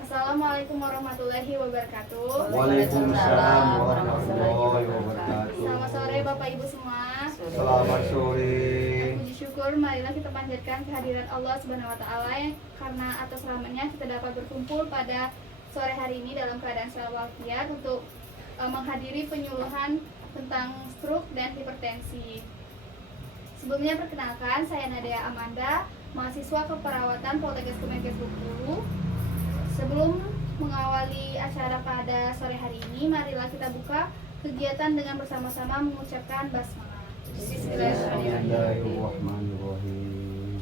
Assalamualaikum warahmatullahi wabarakatuh. Waalaikumsalam warahmatullahi wabarakatuh. Selamat sore Bapak Ibu semua. Selamat sore. Puji syukur marilah kita panjatkan kehadiran Allah Subhanahu wa taala karena atas rahmatnya kita dapat berkumpul pada sore hari ini dalam keadaan sehat walafiat untuk menghadiri penyuluhan tentang stroke dan hipertensi. Sebelumnya perkenalkan, saya Nadia Amanda, mahasiswa keperawatan Poltekkes Kemenkes Bengkulu. Sebelum mengawali acara pada sore hari ini, marilah kita buka kegiatan dengan bersama-sama mengucapkan basmalah. Bismillahirrahmanirrahim.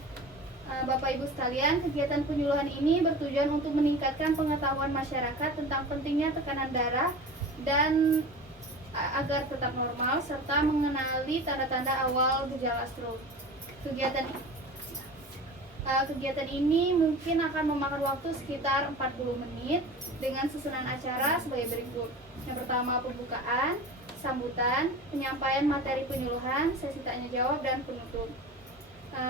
Bapak Ibu sekalian, kegiatan penyuluhan ini bertujuan untuk meningkatkan pengetahuan masyarakat tentang pentingnya tekanan darah dan agar tetap normal serta mengenali tanda-tanda awal gejala stroke. Kegiatan ini mungkin akan memakan waktu sekitar 40 menit dengan susunan acara sebagai berikut. Yang pertama pembukaan, sambutan, penyampaian materi penyuluhan, sesi tanya jawab, dan penutup.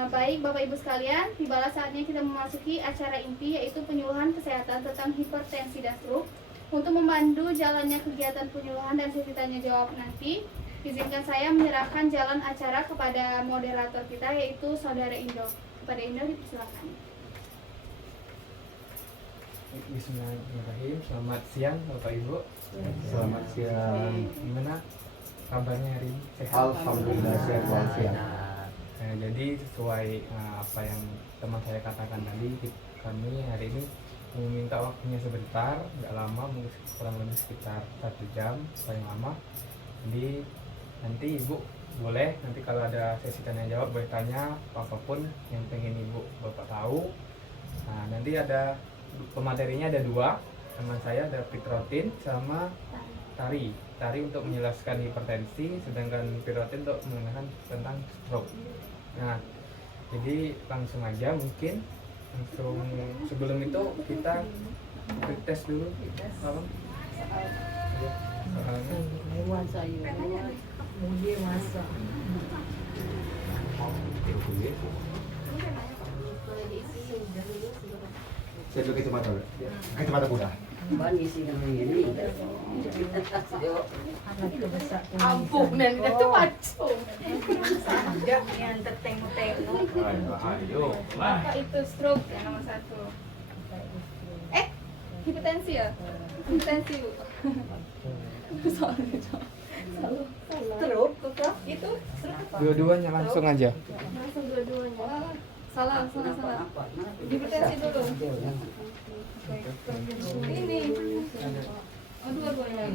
Baik Bapak Ibu sekalian, tibalah saatnya kita memasuki acara inti yaitu penyuluhan kesehatan tentang hipertensi dan stroke. Untuk membantu jalannya kegiatan penyuluhan dan sesi tanya jawab nanti, izinkan saya menyerahkan jalan acara kepada moderator kita yaitu Saudara Indo. Kepada Indo dipersilakan. Bismillahirrahmanirrahim. Selamat siang Bapak Ibu. Selamat siang. Gimana kabarnya hari ini? Sehat? Alhamdulillah sehat walafiat. Jadi sesuai apa yang teman saya katakan tadi, kami hari ini meminta waktunya sebentar, nggak lama, mungkin kurang lebih sekitar 1 jam paling lama. Jadi nanti Ibu boleh, nanti kalau ada sesi tanya jawab boleh tanya apapun yang pengen Ibu Bapak tahu. Nah, nanti ada pematerinya ada 2, teman saya ada Pitrotin sama Tari untuk menjelaskan hipertensi, sedangkan Pitrotin untuk mengenalkan tentang stroke. Nah, jadi langsung aja mungkin sebelum itu kita tes dulu apa? Saya dulu kacamata kuda. Ampun, dan itu macam. Yang tertengok-tengok. Ayo. Apa itu stroke ya nomor 1? Hipertensi ya? Hipertensi Bu. Terus, Itu stroke. Dua-duanya langsung aja. Langsung dua-duanya. Salah. Hipertensi dulu. Ini. Oh, dua-duanya.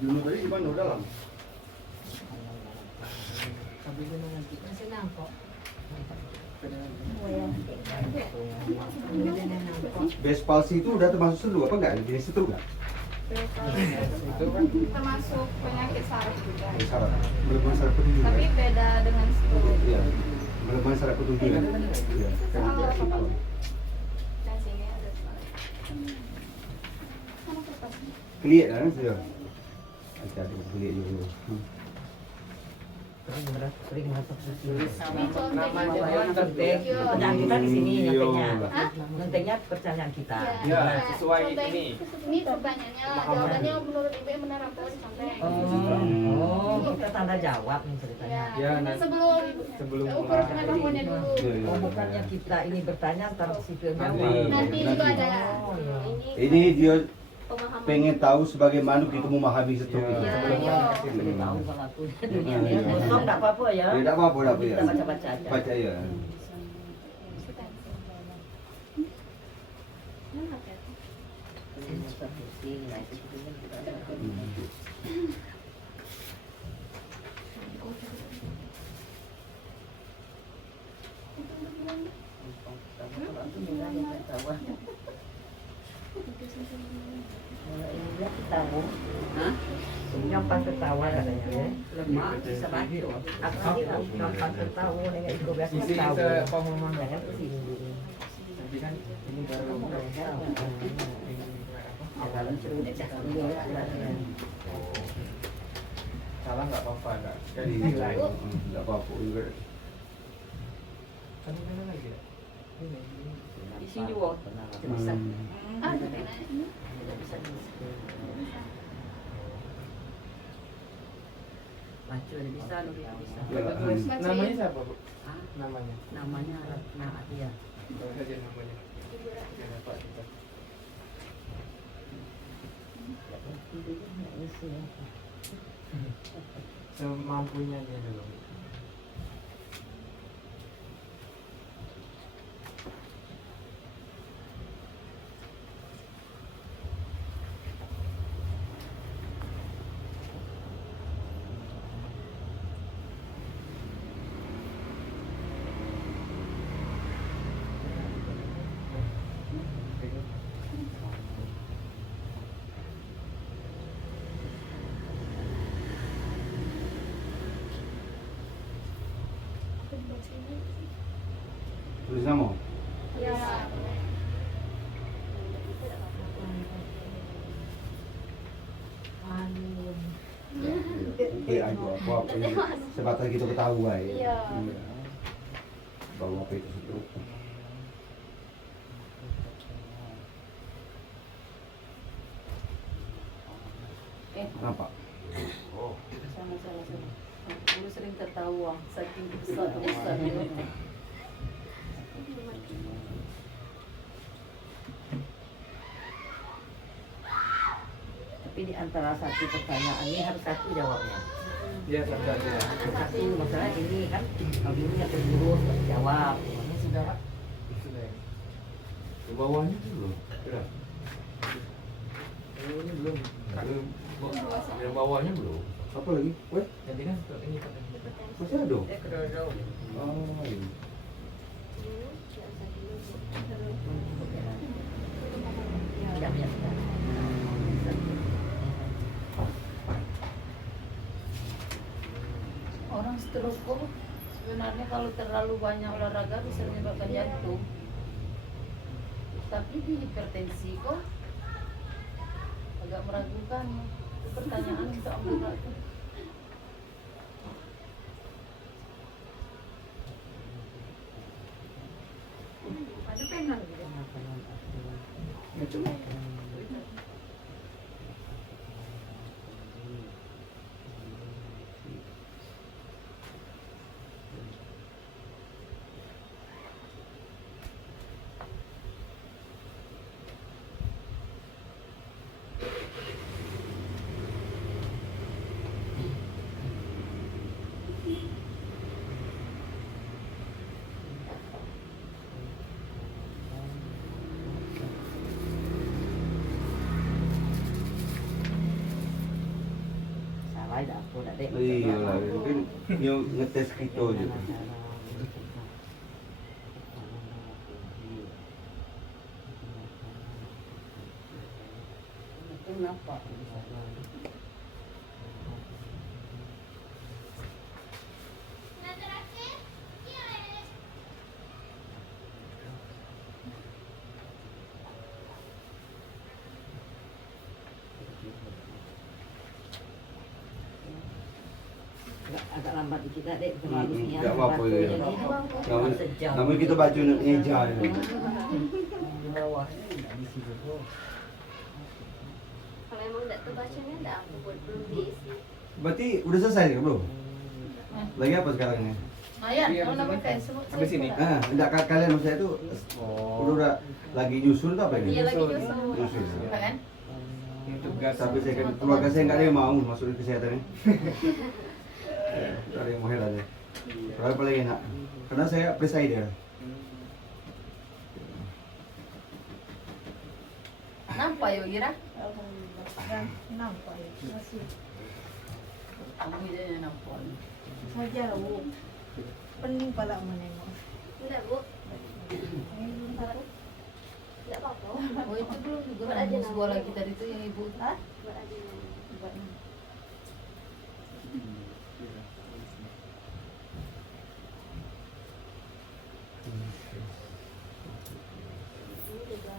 Dulu tadi gimana udah dalam? masih nangkok. Base palsy itu udah termasuk stroke apa enggak? Jenis stroke enggak? Itu kan Termasuk penyakit saraf juga. Syarat. Belum syarat petunjuk. Tapi beda dengan stroke. Iya. Belum syarat petunjuk. Iya. Kan itu. Dan sini ada saraf. Sama kertasnya. Kelihat kan sudah. Ada kelihat juga. Pertanyaan kita di sini nyatanya. Nantinya pertanyaan kita. Ya, sesuai Contoh ini. Ini pertanyaannya, jawabannya menurut Ibu menurut apa disampaikan. Oh, kita tanda jawab nih ceritanya. Ya, nanti sebelum ukur mulai. pengetahuannya dulu. Oh, bukannya kita ini bertanya ntar sipil jawab. Nanti juga ada. Oh, iya. Ini dia Pemahaman. pengen tahu sebagaimana kita memahami stroke itu. Ya, Iya, iya. jadi tahu kalau aku Iya. kosong nggak apa-apa ya. Tidak apa-apa ya. Kita baca-baca aja. Baca ya. Tahu, gampang tertawa katanya ya. Lemah bisa bantu. Aku ini gampang tertawa dengan itu biasa Isi tahu. sepemahaman. Jangan tersinggung. Tapi kan ini baru Kalau seru deh, salah salah nggak apa-apa, nggak sekali Iya, nilai. nggak apa-apa juga. Kan mana lagi ya? Ini. Isi juga. Tidak bisa. Ah, ada pena ini. Tidak bisa. Baca tidak bisa, Nur tidak bisa. Ya. Namanya siapa, Bu? Ah, Namanya. namanya Ratna Atia. Tahu saja namanya. Ya, Pak. Kita. Semampunya dia dulu. Tulis nama. Ya. Iya, apa sebatas gitu ketahuan. Iya. Bawa apa itu situ. Kenapa? Sama-sama. Dulu sering ketawa, saking besar. Tapi di antara satu pertanyaan ini harus satu jawabnya. Iya, satu aja. Satu masalah ini kan, kalau ini yang terburuk jawab. Ini sudah, Pak? Sudah ya? Ke bawahnya dulu. Sudah. Oh, ini belum. Yang bawahnya belum. Apa lagi? Weh, Jadi kan untuk ini Pak. masih ada dong? Kedua-dua. Oh, iya. Tidak banyak. Orang stroke kok sebenarnya kalau terlalu banyak olahraga bisa menyebabkan jantung. Tapi di hipertensi kok agak meragukan. Itu pertanyaan untuk ambil aku. Ada pena gitu. Salah dah aku dah dek. Iya lah, kan dia ngetes kita je. Itu kenapa? Agak lambat dikit dah dek. Terlalu siang. Tak apa-apa, Batu ya. jadi Namun, sejam. namun kita baca eja je. Di bawah di situ tuh. Kalau emang tidak terbacanya tidak aku buat belum diisi. Berarti udah selesai ke belum? Lagi apa sekarang ini? Ayan, Iya, kalau nama bisa. kayak semut. Sampai sini. Ah, enggak kalian maksudnya itu udah lagi nyusun tuh apa ini? Iya lagi Nyusun. nyusul. Nyusun. Kan? Ini tugas. Tapi saya kan keluarga saya nggak ada yang mau masuk di kesehatan ini. Nggak ada yang mau heran ya. Kalau paling enak, karena saya presiden. Nampak ya kira? Alhamdulillah. Nampak ya. Masih Kamu dia nampak. saja Bu. Pening pala menengok. Tidak bu, Ini belum satu. tidak apa-apa. Oh itu belum juga Buat kan aja sekolah nanti. kita itu yang ibu. Hah? Buat aja nanti. Ini juga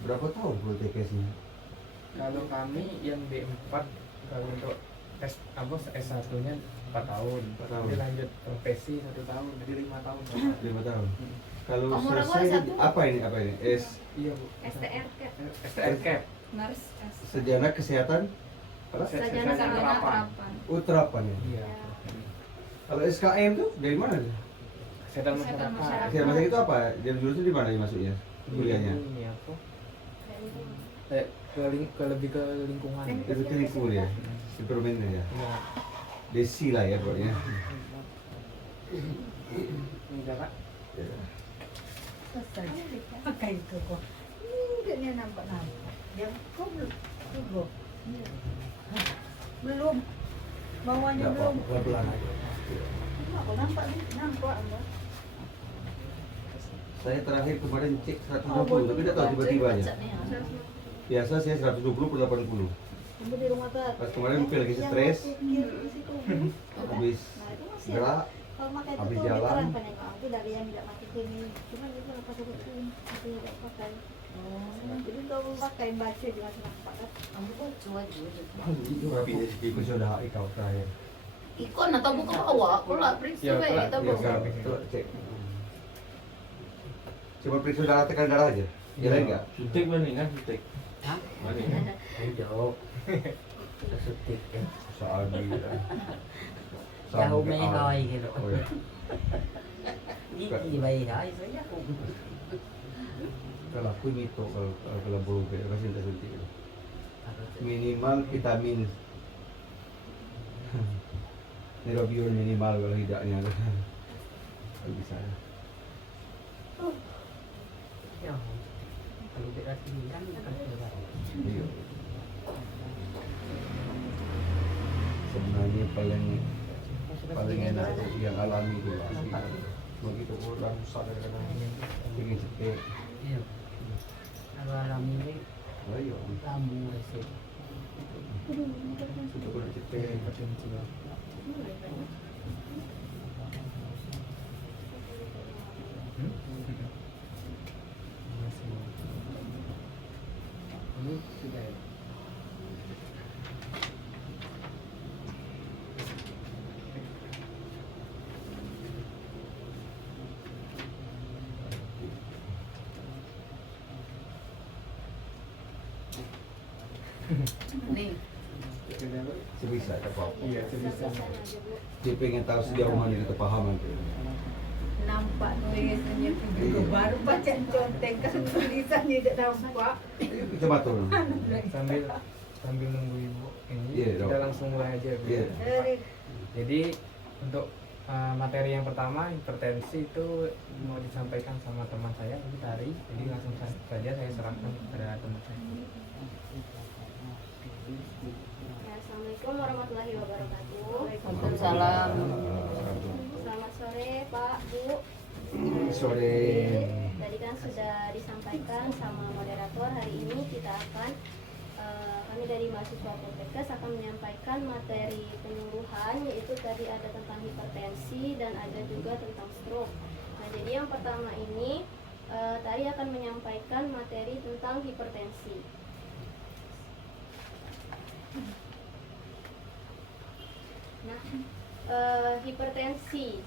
Berapa tahun kalau TKS-nya? Kalau kami yang D4, kalau untuk S1-nya 4 tahun. 4 tahun. Jadi lanjut profesi 1 tahun, jadi 5 tahun. 5 tahun. Kalau Kamu ragu selesai S1? apa ini? Apa ini? Iya Bu. STR Cap. STR Cap. Nurse S. Sarjana kesehatan apa? Sarjana terapan. Terapan ya. Iya. Kalau SKM tuh dari mana tuh? Kesehatan Kesehatan masyarakat. Kesehatan masyarakat itu apa? Jadi jurusan di mana masuknya? Kuliahnya? Ini apa? Lebih ke lingkungan. Itu ke lingkungan ya. Superman ya. Iya. Desi lah ya pokoknya. Udah Kak. Ya. Selesai. Pakai itu kok. Dia nampak. Dia kok belum. Belum. Bawahnya Nggak belum. apa-apa, pelan-pelan aja. Aku nampak nih, nampak enggak? Saya terakhir kemarin cek 120, tapi tidak tahu tiba-tiba aja. Biasa saya 120 per 80. Kamu di rumah tuh. Pas kemarin mungkin lagi stres, habis gerak, Kalau pakai itu habis tuh jalan. diterang penengok. Itu dari yang tidak pakai ini. Cuma itu apa sebetulnya? Itu tidak pakai. Jadi kalau pakai baca juga nampak kan? Kamu kok cuek gitu. itu rapi ikut sudah kau terakhir. Ikon atau buka bawah, aku lah periksa Ya, we, kelak, kita ya, bawa. kelak. Coba cek. Cuma periksa darah, tekan darah aja. Ya lain enggak? Suntik mana kan suntik? Hah? Mana? Hidup. Kesutik ya. Soal gila. Jauh mehoi gitu. Oh ya. Gigi bayi hai saya aku. Kalau aku itu kalau belum kasih tak suntik. Minimal vitamin. Neurobion minimal kalau tidaknya. Kalau bisa. Ya. Kalau tidak tinggal kan tidak. Iya. Sebenarnya paling enak yang alami itu asli. Begitu orang rusak kadang-kadang pengen cepet. Iya. Kalau alami ini Oh iya, lambung sih. itu kalau cepet. Ini sudah ya. Nih, Sebisa tak apa. Iya, sebisa. Dia pengen tahu sejauh mana kita paham nanti. Nampak tulisannya juga baru baca conteng kan tulisannya tidak nampak. Kita batul. Sambil nunggu ibu ini, Iya, kita dok. langsung mulai aja Bu. Iya. Jadi untuk materi yang pertama hipertensi itu mau disampaikan sama teman saya Bu Tari. Jadi langsung saja saya serahkan kepada teman saya. Ya, Assalamualaikum warahmatullahi wabarakatuh. Waalaikumsalam. Selamat sore Pak, Bu. Sore. Tadi kan sudah disampaikan sama moderator, hari ini kita akan kami dari mahasiswa Poltekkes akan menyampaikan materi penyuluhan, yaitu tadi ada tentang hipertensi dan ada juga tentang stroke. Nah, jadi yang pertama ini Tari akan menyampaikan materi tentang hipertensi. Nah, hipertensi.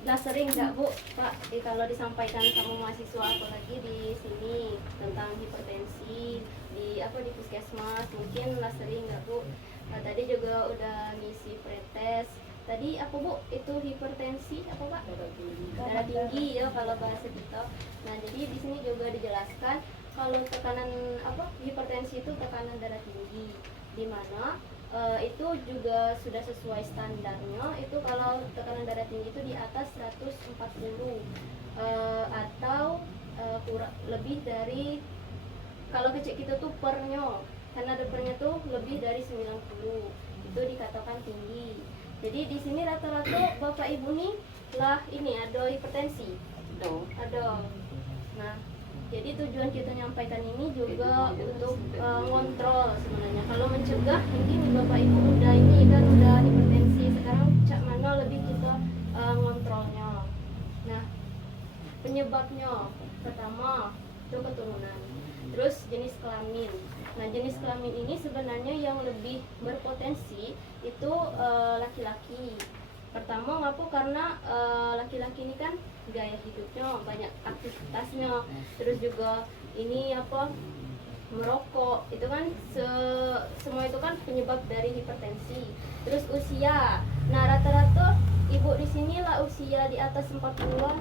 Nah, sering nggak Bu, Pak, kalau disampaikan sama mahasiswa apalagi di sini tentang hipertensi di puskesmas, mungkin lah sering nggak Bu? Nah, tadi juga udah ngisi pretest. Tadi apa Bu? Itu hipertensi apa Pak? Darah tinggi ya kalau bahasa kita. Nah, jadi di sini juga dijelaskan kalau tekanan hipertensi itu tekanan darah tinggi, di mana itu juga sudah sesuai standarnya. Itu kalau tekanan darah tinggi itu di atas 140 atau kurang lebih dari, kalau kecil kita tuh pernya, karena ada pernya tuh lebih dari 90, itu dikatakan tinggi. Jadi di sini rata-rata Bapak Ibu nih lah ini ada hipertensi. Ada. Nah, jadi tujuan kita nyampaikan ini juga untuk ngontrol sebenarnya. Kalau mencegah, mungkin Bapak Ibu udah ini kan udah hipertensi. Sekarang cak mana lebih kita ngontrolnya. Nah, penyebabnya pertama itu keturunan. Terus jenis kelamin. Nah, jenis kelamin ini sebenarnya yang lebih berpotensi itu laki-laki. Pertama ngapu karena laki-laki ini kan gaya hidupnya banyak aktivitasnya, terus juga ini apa merokok itu kan semua itu kan penyebab dari hipertensi. Terus usia, nah rata-rata ibu di sini lah usia di atas 40-an.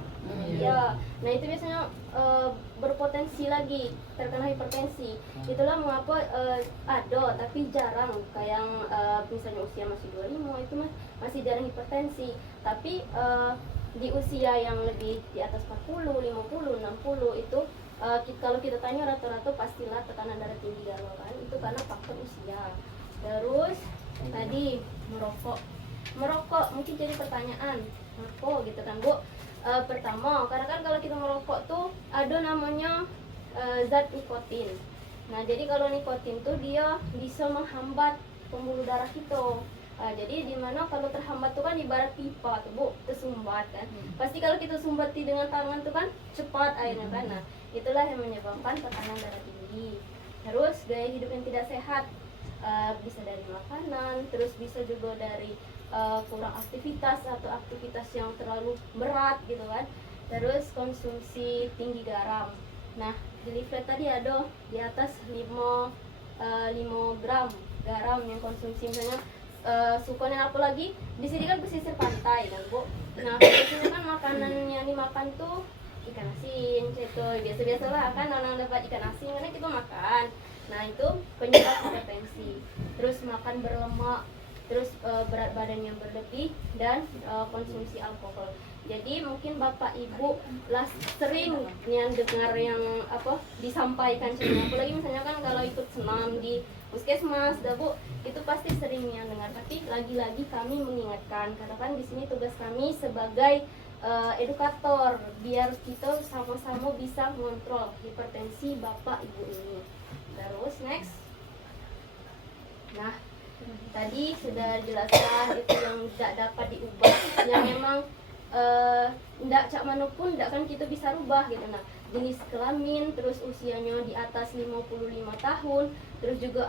Ya, nah itu biasanya berpotensi lagi terkena hipertensi. Itulah mengapa ada tapi jarang kayak yang misalnya usia masih 25 itu masih jarang hipertensi. Tapi di usia yang lebih di atas 40, 50, 60 itu kalau kita tanya rata-rata pastilah tekanan darah tinggi galau kan, itu karena faktor usia. Terus tadi merokok mungkin jadi pertanyaan merokok gitu kan Bu. Pertama karena kan kalau kita merokok tuh ada namanya zat nikotin. Nah jadi kalau nikotin tuh dia bisa menghambat pembuluh darah kita. Jadi dimana kalau terhambat tuh kan ibarat pipa tuh Bu, tersumbat kan. Pasti kalau kita sumbati dengan tangan tuh kan cepat airnya kan. Nah itulah yang menyebabkan tekanan darah tinggi. Terus gaya hidup yang tidak sehat, bisa dari makanan, terus bisa juga dari kurang aktivitas atau aktivitas yang terlalu berat gitu kan. Terus konsumsi tinggi garam. Nah di leaflet tadi ada di atas 5 gram garam yang konsumsi, misalnya sukunya apa lagi di sini kan pesisir pantai kan Bu. Nah biasanya kan makanan yang dimakan tuh ikan asin, cetoy, biasa-biasalah kan orang dapat ikan asin karena kita makan. Nah itu penyebab hipertensi. Terus makan berlemak, terus berat badan yang berlebih dan konsumsi alkohol. Jadi mungkin Bapak Ibu lah sering yang dengar yang apa disampaikan cerita, apalagi misalnya kan kalau ikut senam di puskesmas, dah Bu, itu pasti sering yang dengar. Tapi lagi-lagi kami mengingatkan, karena kan di sini tugas kami sebagai edukator, biar kita sama-sama bisa mengontrol hipertensi Bapak Ibu ini. Terus next. Nah, tadi sudah dijelaskan itu yang tidak dapat diubah, yang memang ndak cak manapun ndak kan kita bisa rubah gitu. Nah jenis kelamin, terus usianya di atas 55 tahun, terus juga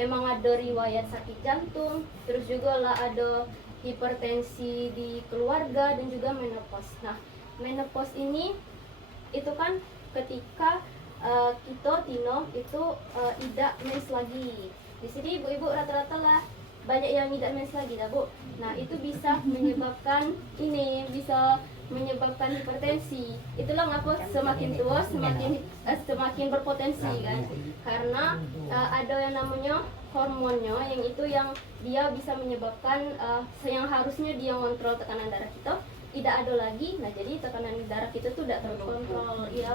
emang ada riwayat sakit jantung, terus juga lah ada hipertensi di keluarga dan juga menopause. Nah menopause ini itu kan ketika kita tino itu tidak mens lagi. Di sini ibu-ibu rata-rata lah banyak yang tidak mens lagi dah Bu. Nah itu bisa menyebabkan hipertensi. Itulah ngapa semakin tua semakin berpotensi kan, karena ada yang namanya hormonnya yang itu yang dia bisa menyebabkan yang harusnya dia kontrol tekanan darah kita tidak ada lagi. Nah jadi tekanan darah kita tuh tidak terkontrol ya.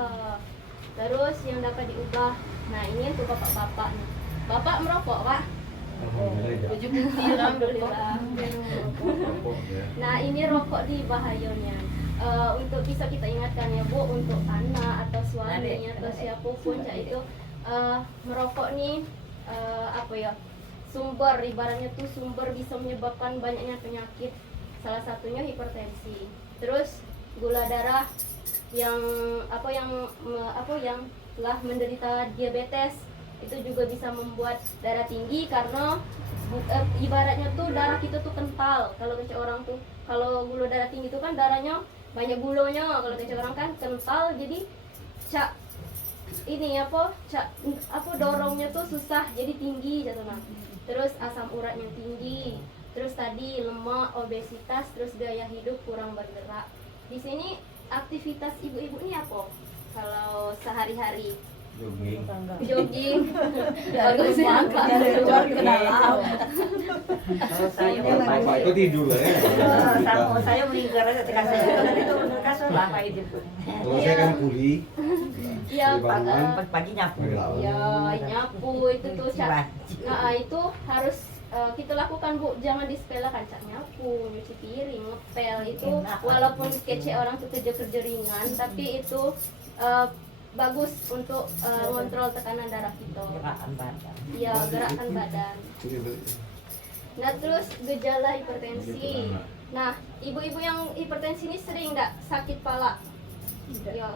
Terus yang dapat diubah, nah ini untuk bapak-bapak nih. Bapak merokok Pak? Alhamdulillah. Nah ini rokok di bahayanya. Untuk bisa kita ingatkan ya Bu, untuk anak atau suaminya atau siapapun itu merokok nih sumber, ibaratnya tuh sumber bisa menyebabkan banyaknya penyakit, salah satunya hipertensi. Terus gula darah yang telah menderita diabetes itu juga bisa membuat darah tinggi, karena ibaratnya tuh darah kita tuh kental. Kalau kecil orang tuh kalau gula darah tinggi itu kan darahnya banyak gulanya, kalau kecil orang kan kental, jadi dorongnya tuh susah, jadi tinggi jatuhnya. Terus asam urat yang tinggi, terus tadi lemak, obesitas, terus gaya hidup kurang bergerak. Di sini aktivitas ibu-ibu ini apa kalau sehari-hari? Jogging. Bagus ya, keluar ke dalam. Bapak itu tidur ya. Sama saya meninggal ketika saya itu kasur lama itu. Kalau saya kan kuli. Iya, pagi nyapu. ya nyapu itu tuh nah itu harus kita lakukan Bu, jangan disepelekan. Nyapu, nyuci piring, ngepel itu walaupun kece orang tuh kerja ringan, tapi itu bagus untuk ngontrol tekanan darah kita. Gerakan badan. Iya, gerakan badan. Nah terus gejala hipertensi. Nah ibu-ibu yang hipertensi ini sering nggak sakit kepala? Ya,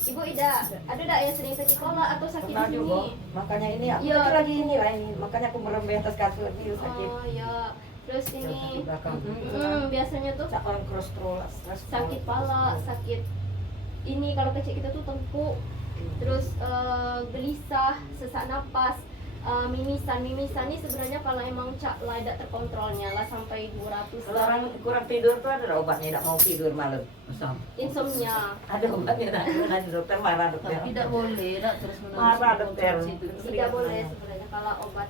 Ibu Ida, ada tak yang sering sakit kepala atau sakit Pernah di juga. sini? Makanya ini aku Iya, itu lagi betul. ini lah ini. Makanya aku merembeh atas kasur ini sakit. Oh ya, terus ini Belakang. biasanya tuh Cak orang kolesterol. sakit pala, sakit ini kalau kecil kita tuh tengkuk, terus gelisah, sesak napas, mimisan ini sebenarnya kalau emang cak lah tidak terkontrolnya lah sampai 200 Kalau orang kurang tidur tuh ada obatnya, tidak mau tidur malam. insomnia. Ada obatnya, nanti dokter marah dokter. Tidak boleh, tak terus menerus. Marah dokter. Tidak boleh sebenarnya kalau obat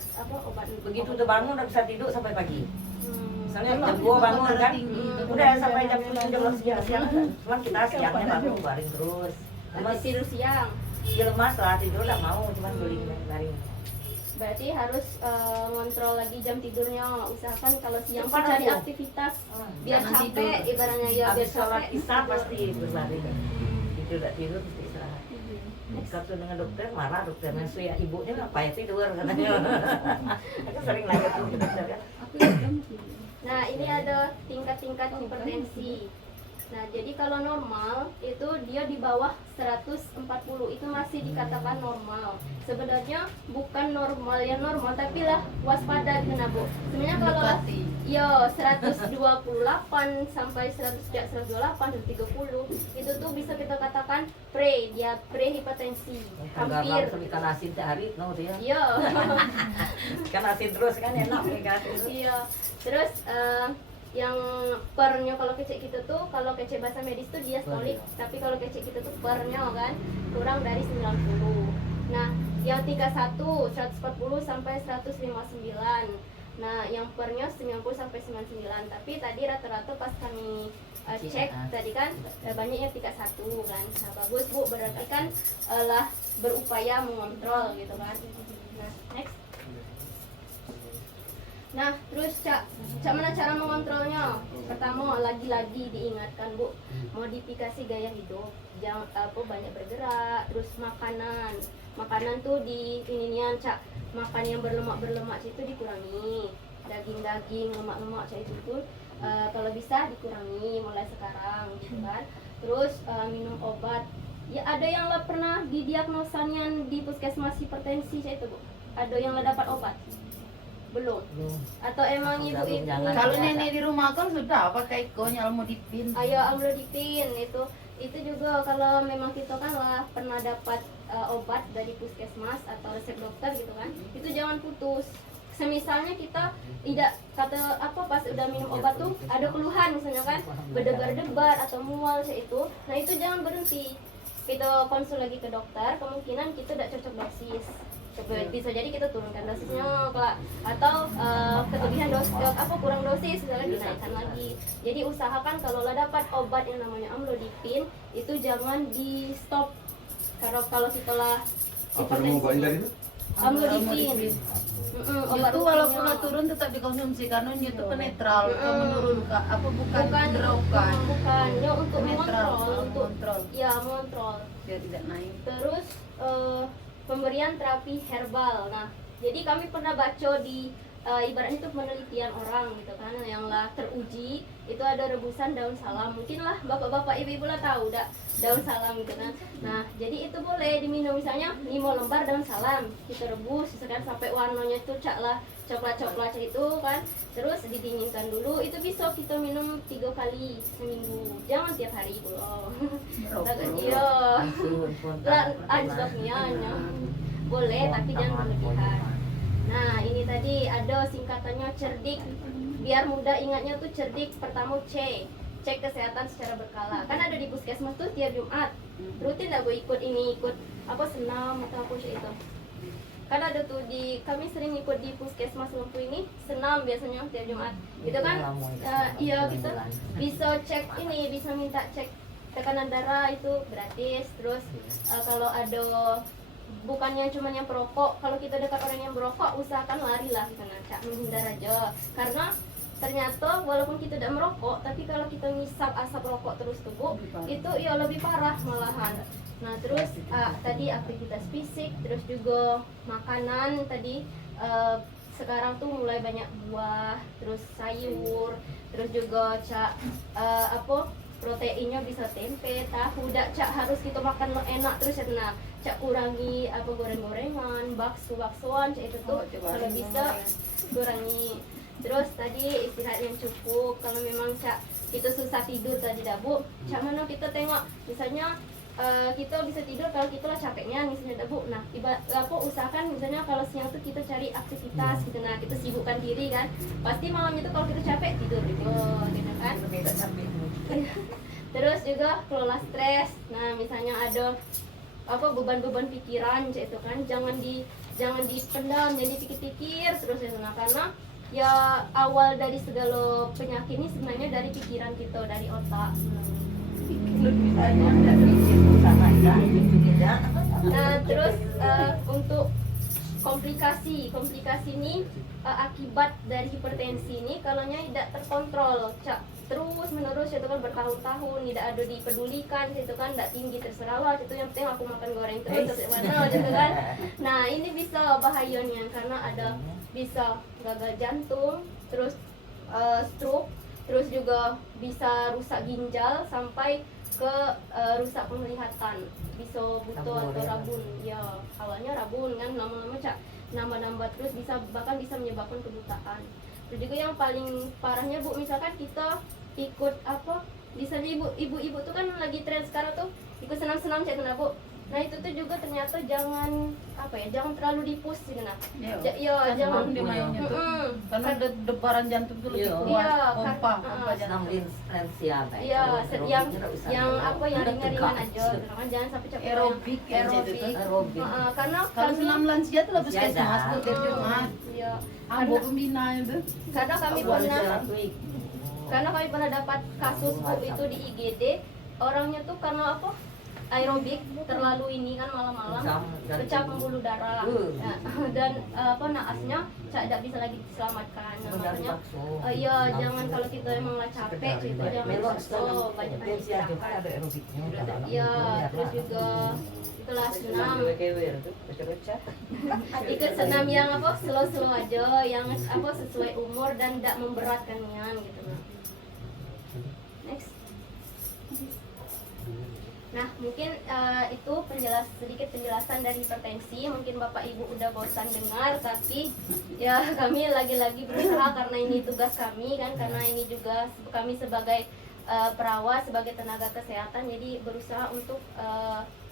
Begitu udah bangun udah bisa tidur sampai pagi. Misalnya Kalau jam 2 bangun darah kan, tinggi, udah sampai jam 7 jam 11 siang kan. Cuman kita siangnya baru baring terus. Nanti tidur siang. Ya lemas lah tidur nggak mau, cuman baring. Berarti harus ngontrol lagi jam tidurnya. Usahakan kalau siang tuh Cepat cari aku. aktivitas biar Jangan capek tidur. ibaratnya ya biar Habis sholat capek. isya pasti berbaring. Itu udah tidur pasti istirahat. Next. Satu dengan dokter marah dokternya ya ibunya ngapain tidur katanya. Aku sering nanya tuh ke dokter kan. Nah, ini ada tingkat-tingkat hipertensi. Nah, jadi kalau normal itu dia di bawah 140 itu masih dikatakan normal. Sebenarnya bukan normal yang normal, tapi lah waspada kena Bu. Sebenarnya kalau lah ya 128 sampai 128 dan 30 itu tuh bisa kita katakan dia prehipertensi. Hampir Hampir. ikan asin sehari no dia. Iya. Ikan asin terus kan enak ikan asin. Iya. Terus yang pernya kalau kecek kita tuh kalau kecek bahasa medis tuh diastolik, tapi kalau kecek kita tuh pernya kan kurang dari 90. Nah, yang 31 140 sampai 159. Nah, yang pernya 90 sampai 99. Tapi tadi rata-rata pas kami cek tadi kan banyak yang 31 kan. Nah, bagus Bu, berarti kan lah berupaya mengontrol gitu kan. Nah, next. Nah, terus cak mana cara mengontrolnya? Pertama, lagi-lagi diingatkan Bu, modifikasi gaya hidup, jangan banyak bergerak, terus makanan tuh di inian cak, makan yang berlemak itu dikurangi, daging lemak cak itu tuh kalau bisa dikurangi mulai sekarang gitu kan. Terus minum obat, ya ada yang lah pernah didiagnosanya di puskesmas hipertensi cak itu Bu, ada yang lah dapat obat? Belum. Atau emang ibu-ibu Kalau nenek di rumah kan sudah pakai konya amlodipin. ayo amlodipin itu juga kalau memang kita kan lah pernah dapat obat dari puskesmas atau resep dokter gitu kan, itu jangan putus. Semisalnya kita tidak kata pas udah minum obat tuh ada keluhan misalnya kan berdebar-debar atau mual itu, nah itu jangan berhenti, kita konsul lagi ke dokter, kemungkinan kita tidak cocok dosis. Bisa jadi kita turunkan dosisnya atau kelebihan kurang dosis misalnya dinaikkan lagi. Jadi usahakan kalau lo dapat obat yang namanya amlodipin itu jangan di stop, karena kalau kita lah Apa yang mau bawain dari itu? amlodipin. Obat Itu walaupun rutinnya. lo turun tetap dikonsumsi karena dia itu penetral, menurunkan apa bukan bukan ya untuk Netral, mengontrol, untuk mengontrol. ya mengontrol. biar tidak naik. Terus pemberian terapi herbal. Nah, jadi kami pernah baca di ibaratnya itu penelitian orang gitu kan yang lah teruji itu ada rebusan daun salam. Mungkin lah bapak-bapak ibu-ibu lah tahu daun salam gitu kan. Nah, jadi itu boleh diminum misalnya 5 lembar daun salam kita rebus misalkan sampai warnanya tuh lah coklat itu kan. Terus didinginkan dulu. Itu bisa kita minum 3 kali seminggu. Jangan tiap hari Bu. Iya. Anjloknya boleh tapi jangan berlebihan. Nah, ini tadi ada singkatannya cerdik. Biar mudah ingatnya tuh cerdik. Pertama cek kesehatan secara berkala. Kan ada di puskesmas tuh tiap Jumat. Rutin enggak gue ikut senam atau apa sih itu. Kan ada tuh kami sering ikut di puskesmas Lumpu ini senam biasanya tiap Jumat. Itu kan iya kita bisa cek bisa minta cek tekanan darah itu gratis. Terus kalau ada bukannya cuma yang perokok, kalau kita dekat orang yang berokok usahakan lari lah kita menghindar aja, karena ternyata walaupun kita tidak merokok tapi kalau kita ngisap asap rokok terus tubuh itu ya lebih parah malahan. Nah terus tadi aktivitas fisik, terus juga makanan tadi sekarang tuh mulai banyak buah, terus sayur, terus juga proteinnya bisa tempe, tahu, dak cak harus kita makan lo enak terus ya. Nah, cak kurangi apa goreng-gorengan, bakso-baksoan cak itu tuh kalau bisa kurangi. Terus tadi istirahat yang cukup. Kalau memang cak kita susah tidur tadi dah Bu, cak mana kita tengok misalnya kita bisa tidur kalau kita lah capeknya misalnya dah Bu. Nah, usahakan misalnya kalau siang tuh kita cari aktivitas gitu. Nah, kita sibukkan diri kan. Pasti malamnya tuh kalau kita capek tidur gitu kan. Beda capek. Terus juga kelola stres. Nah, misalnya ada apa beban-beban pikiran itu kan jangan dipendam, jangan dipikir-pikir terus ya. Nah, karena ya awal dari segala penyakit ini sebenarnya dari pikiran kita, dari otak. Nah, terus untuk komplikasi ini akibat dari hipertensi ini kalau tidak terkontrol, cak terus menerus itu kan bertahun-tahun tidak ada dipedulikan itu kan tidak tinggi terserah itu yang penting aku makan goreng terus mana gitu kan. Nah, ini bisa bahayanya karena ada bisa gagal jantung, terus stroke, terus juga bisa rusak ginjal sampai ke rusak penglihatan, bisa buta atau rabun. Ya awalnya rabun kan, lama-lama cak nambah-nambah terus bahkan bisa menyebabkan kebutaan. Terus juga yang paling parahnya Bu, misalkan kita ikut apa, misalnya ibu-ibu tuh kan lagi tren sekarang tuh ikut senam-senam cak itu Bu. Nah, itu tuh juga ternyata jangan terlalu dipus gitu nah. Ya jangan dimainnya tuh. Karena ada debaran jantung tuh lebih kuat. Pompa jantung. Iya, yang ringan-ringan aja. Kan jangan sampai capek. Aerobik. Karena Kalau kami senam lansia tuh lebih puskesmas tuh tiap Jumat. Iya. Ambo pembina itu. Karena kami pernah dapat kasus Bu itu di IGD, orangnya tuh karena apa? Aerobik terlalu ini kan malam-malam pecah pembuluh darah ya, dan naasnya tidak bisa lagi diselamatkan. Nah, makanya jangan kalau kita emang lah capek itu jangan banyak istirahat. Ya, terus juga itulah senam. Ikut senam yang slow aja, yang sesuai umur dan tidak memberatkan gitu. Next. Nah, mungkin itu sedikit penjelasan dari hipertensi. Mungkin Bapak Ibu udah bosan dengar, tapi ya kami lagi-lagi berusaha karena ini tugas kami kan, karena ini juga kami sebagai perawat, sebagai tenaga kesehatan, jadi berusaha untuk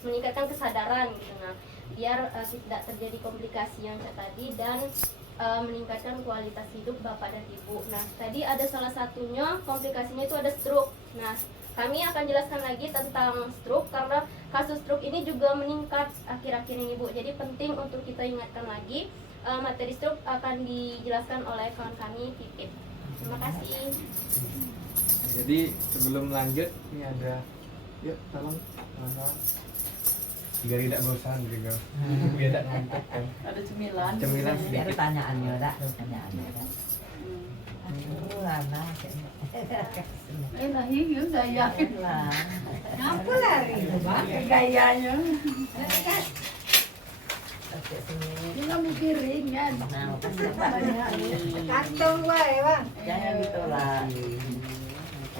meningkatkan kesadaran gitu. Nah, biar tidak terjadi komplikasi yang tadi dan meningkatkan kualitas hidup Bapak dan Ibu. Nah, tadi ada salah satunya komplikasinya itu ada stroke. Nah, kami akan jelaskan lagi tentang stroke karena kasus stroke ini juga meningkat akhir-akhir ini Bu. Jadi penting untuk kita ingatkan lagi. Materi stroke akan dijelaskan oleh kawan kami Pipit. Terima kasih. Jadi sebelum lanjut ini ada, yuk tolong teman-teman biar tidak bosan juga, biar tidak ngantuk kan. Ada cemilan. Cemilan sedikit. Pertanyaannya dah. Nah, hiu saya. Ngapa lari? Gayanya. Kita mikirin kan. Kantong wae, Bang. Jangan ditolak.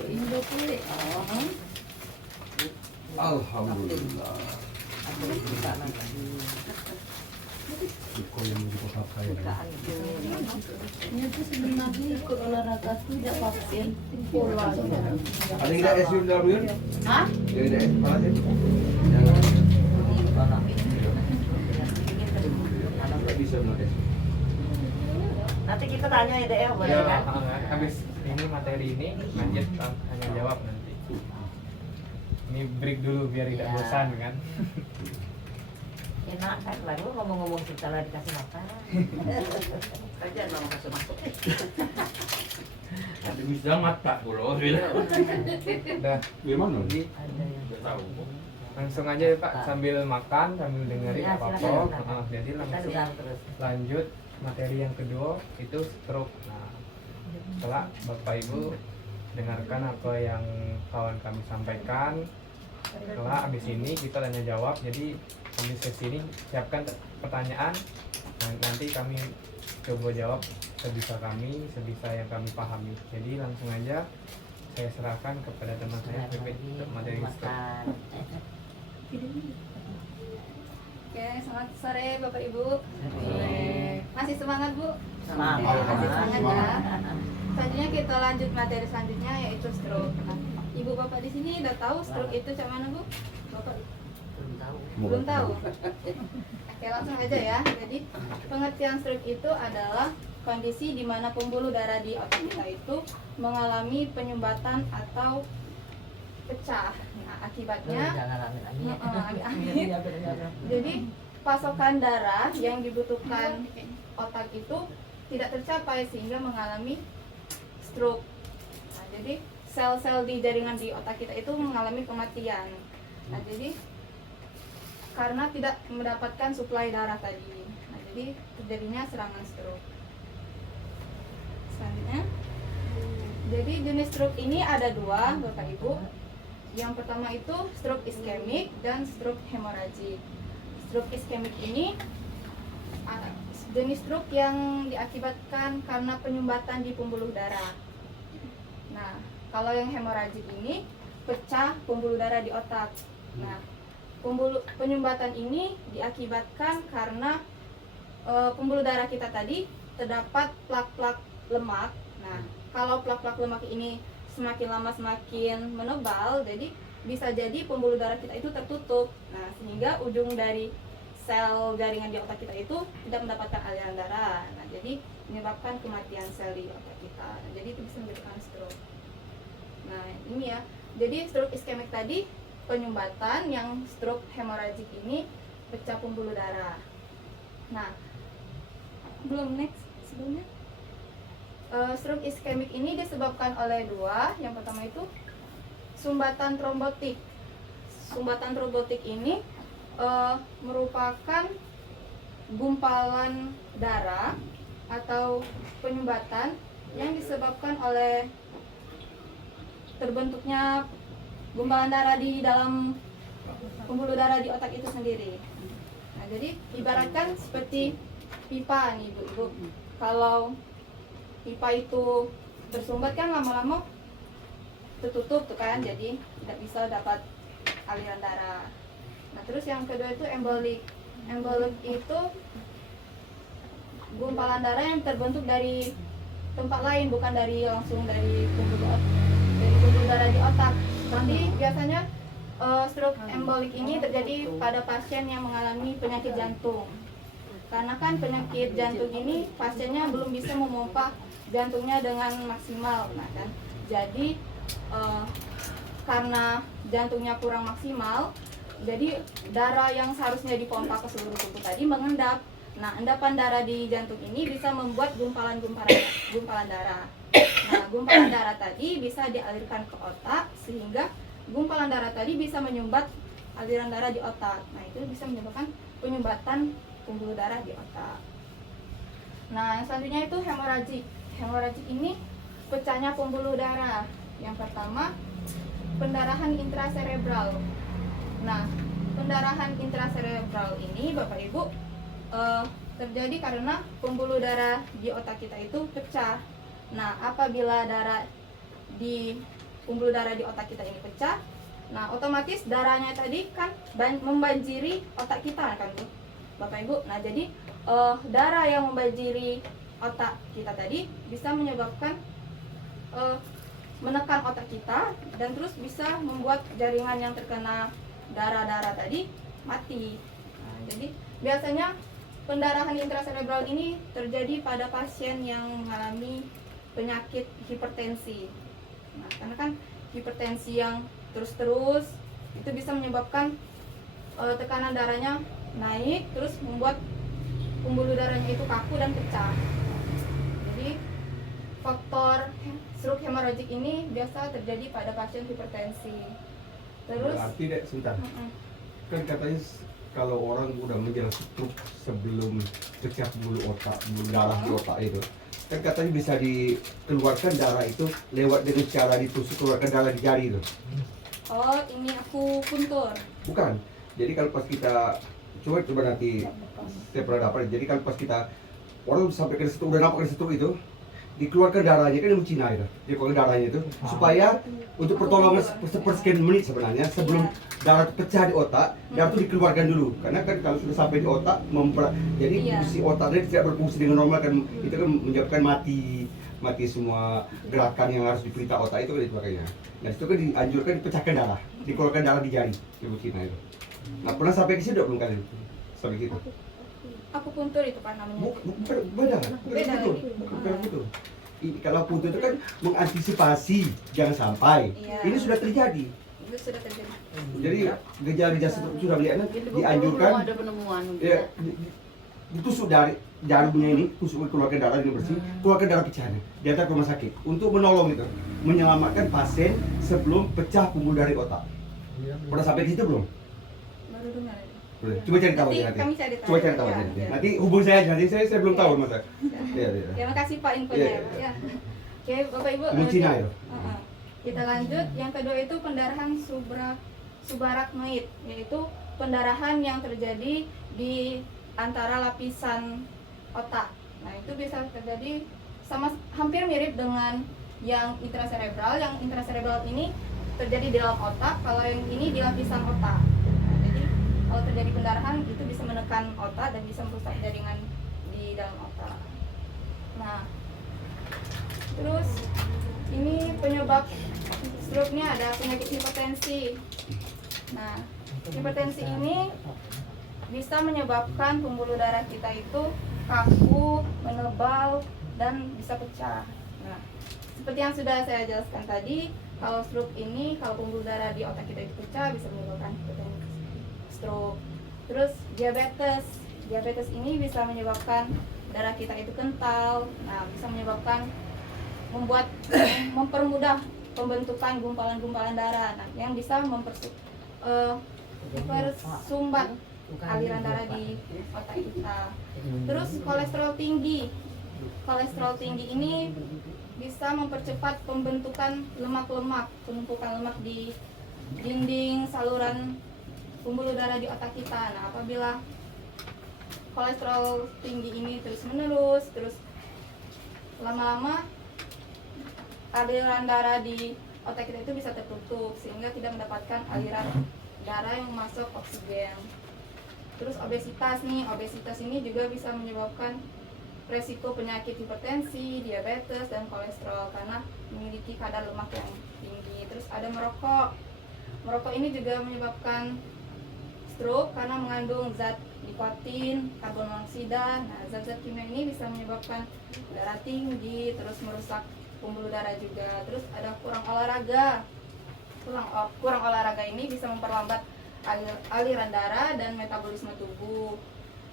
Indo kulit. Alhamdulillah. Iko yang di kota kaya. Ini tuh sebenarnya ikut olahraga tuh tidak vaksin pola. Ada yang tidak es di dalam yun? Hah? Yang tidak es panas ya? Jangan. Nggak bisa benar es. Nanti kita tanya ya Deo, boleh Ya, kan? habis ini materi ini lanjut hanya jawab nanti. Ini break dulu biar tidak Ya. bosan kan. Enak kan, lalu ngomong-ngomong kita lah dikasih makan. Aja mau masuk-masuk. Nanti bisa mata pulau bilang. Udah, Gimana? jadi Ada yang Nggak tahu. langsung aja ya Pak, sambil makan sambil dengerin Ya, apa-apa. silakan. Jadi kita langsung dengar terus. lanjut materi yang kedua itu stroke. Nah, setelah Bapak Ibu dengarkan apa yang kawan kami sampaikan. Setelah habis ini kita tanya jawab. Jadi habis sesi ini siapkan pertanyaan. Nanti kami coba jawab sebisa kami, sebisa yang kami pahami. Jadi langsung aja saya serahkan kepada teman saya PPT untuk materi stroke. makan. Oke, selamat sore Bapak Ibu. Masih semangat Bu? Semangat. Masih semangat ya. Selanjutnya kita lanjut materi selanjutnya yaitu stroke. Nah, Ibu Bapak di sini udah tahu stroke itu cak mana Bu? Bapak Belum tahu. belum tahu. Oke, langsung aja ya. Jadi pengertian stroke itu adalah kondisi di mana pembuluh darah di otak kita itu mengalami penyumbatan atau pecah. Nah, akibatnya Jangan amin-amin. Amin. jadi pasokan darah yang dibutuhkan otak itu tidak tercapai sehingga mengalami stroke. Nah, jadi sel-sel di jaringan di otak kita itu mengalami kematian. Nah, jadi karena tidak mendapatkan suplai darah tadi. Nah, jadi terjadinya serangan stroke. Selanjutnya, jadi jenis stroke ini ada dua, Bapak Ibu. Yang pertama itu stroke iskemik dan stroke hemoragik. Stroke iskemik ini jenis stroke yang diakibatkan karena penyumbatan di pembuluh darah. Nah, kalau yang hemoragik ini pecah pembuluh darah di otak. Nah, penyumbatan ini diakibatkan karena pembuluh darah kita tadi terdapat plak-plak lemak. Nah, kalau plak-plak lemak ini semakin lama semakin menebal, jadi bisa jadi pembuluh darah kita itu tertutup. Nah, sehingga ujung dari sel jaringan di otak kita itu tidak mendapatkan aliran darah. Nah, jadi menyebabkan kematian sel di otak kita. Nah, jadi itu bisa menyebabkan stroke. Nah, ini ya. Jadi stroke iskemik tadi penyumbatan, yang stroke hemoragik ini pecah pembuluh darah. Nah, belum next sebelumnya. Stroke iskemik ini disebabkan oleh dua. Yang pertama itu sumbatan trombotik. Sumbatan trombotik ini merupakan gumpalan darah atau penyumbatan yang disebabkan oleh terbentuknya gumpalan darah di dalam pembuluh darah di otak itu sendiri. Nah, jadi ibaratkan seperti pipa nih Ibu-ibu. Kalau pipa itu tersumbat kan lama-lama tertutup tuh kan, jadi tidak bisa dapat aliran darah. Nah, terus yang kedua itu embolik. Embolik itu gumpalan darah yang terbentuk dari tempat lain, bukan langsung dari pembuluh darah di otak. Tapi biasanya stroke embolik ini terjadi pada pasien yang mengalami penyakit jantung. Karena kan penyakit jantung ini pasiennya belum bisa memompa jantungnya dengan maksimal. Nah, kan jadi karena jantungnya kurang maksimal, jadi darah yang seharusnya dipompa ke seluruh tubuh tadi mengendap. Nah, endapan darah di jantung ini bisa membuat gumpalan darah. Nah, gumpalan darah tadi bisa dialirkan ke otak sehingga gumpalan darah tadi bisa menyumbat aliran darah di otak. Nah, itu bisa menyebabkan penyumbatan pembuluh darah di otak. Nah, yang selanjutnya itu hemoragik. Hemoragik ini pecahnya pembuluh darah. Yang pertama, pendarahan intraserebral. Nah, pendarahan intraserebral ini Bapak Ibu terjadi karena pembuluh darah di otak kita itu pecah. Nah, apabila darah di pembuluh darah di otak kita ini pecah, nah otomatis darahnya tadi kan membanjiri otak kita kan Bu, Bapak Ibu. Nah, jadi darah yang membanjiri otak kita tadi bisa menyebabkan menekan otak kita dan terus bisa membuat jaringan yang terkena darah-darah tadi mati. Nah, jadi biasanya pendarahan intraserebral ini terjadi pada pasien yang mengalami penyakit hipertensi. Nah, karena kan hipertensi yang terus-terus itu bisa menyebabkan tekanan darahnya naik, terus membuat pembuluh darahnya itu kaku dan pecah. Jadi faktor stroke hemoragik ini biasa terjadi pada pasien hipertensi. Terus berarti dek sebentar. Kan katanya kalau orang udah menjelang stroke sebelum pecah pembuluh darah di otak itu, kan katanya bisa dikeluarkan darah itu lewat dengan cara ditusuk keluarkan darah di jari itu. oh, ini aku puntur. Bukan. Jadi kalau pas kita coba nanti saya pernah dapat. Jadi kalau pas kita orang sampai ke situ udah nampak ke situ itu, dikeluarkan darahnya kan ilmu Cina itu, dikeluarkan darahnya itu supaya untuk pertolongan sepersekian menit sebenarnya sebelum darah itu pecah di otak, darah itu dikeluarkan dulu karena kan kalau sudah sampai di otak jadi Iya. si otaknya tidak berfungsi dengan normal kan itu kan menyebabkan mati semua gerakan yang harus diperintah otak itu kan itu makanya. Nah itu kan dianjurkan dipecahkan darah, dikeluarkan darah di jari ilmu Cina itu. Nah pernah sampai ke situ belum kalian sampai gitu? Akupuntur itu kan namanya. Beda Beda betul. lagi. Bukan betul. Ini kalau puntur itu kan mengantisipasi jangan sampai. Iya. Ini sudah terjadi. Itu sudah terjadi. Jadi gejala-gejala seperti sudah melihatnya dianjurkan ada penemuan ya, ditusuk dari jarumnya ini, tusuk keluarkan darah ini bersih, keluarkan darah pecahannya, diantar ke rumah sakit untuk menolong itu, menyelamatkan pasien sebelum pecah pembuluh darah otak. Pernah sampai ke situ belum? Baru dengar itu. Boleh. Coba cari tahu Nanti aja nanti. kami cari tahu. Coba cari tahu Ya, aja nanti. ya. Nanti hubungi saya aja, nanti saya belum tahu masa. Iya, iya. Terima kasih Pak infonya Iya, ya, Pak. Ya. Oke, Bapak Ibu. Ilmu Cina ya. Kita lanjut. Yang kedua itu pendarahan subarachnoid, yaitu pendarahan yang terjadi di antara lapisan otak. Nah, itu bisa terjadi hampir mirip dengan yang intracerebral. Yang intracerebral ini terjadi di dalam otak, kalau yang ini di lapisan otak. Nah, jadi kalau terjadi pendarahan itu bisa menekan otak dan bisa merusak jaringan di dalam otak. Nah, terus ini penyebab stroke-nya ada penyakit hipertensi. Nah, hipertensi ini bisa menyebabkan pembuluh darah kita itu kaku, menebal, dan bisa pecah. Nah, seperti yang sudah saya jelaskan tadi, kalau stroke ini, kalau pembuluh darah di otak kita itu pecah, bisa menyebabkan hipertensi, stroke. Terus diabetes ini bisa menyebabkan darah kita itu kental. Nah, bisa menyebabkan mempermudah pembentukan gumpalan-gumpalan darah, nah, yang bisa mempersumbat aliran darah di otak kita. Terus kolesterol tinggi ini bisa mempercepat pembentukan lemak-lemak, penumpukan lemak di dinding saluran pembuluh darah di otak kita. Nah, apabila kolesterol tinggi ini terus-menerus, terus lama-lama aliran darah di otak kita itu bisa tertutup sehingga tidak mendapatkan aliran darah yang masuk oksigen. Terus obesitas ini juga bisa menyebabkan resiko penyakit hipertensi, diabetes, dan kolesterol karena memiliki kadar lemak yang tinggi. Terus ada merokok ini juga menyebabkan stroke karena mengandung zat nikotin, karbon monoksida. Nah, zat-zat kimia ini bisa menyebabkan darah tinggi, terus merusak pembuluh darah juga. Terus ada kurang olahraga ini bisa memperlambat aliran darah dan metabolisme tubuh.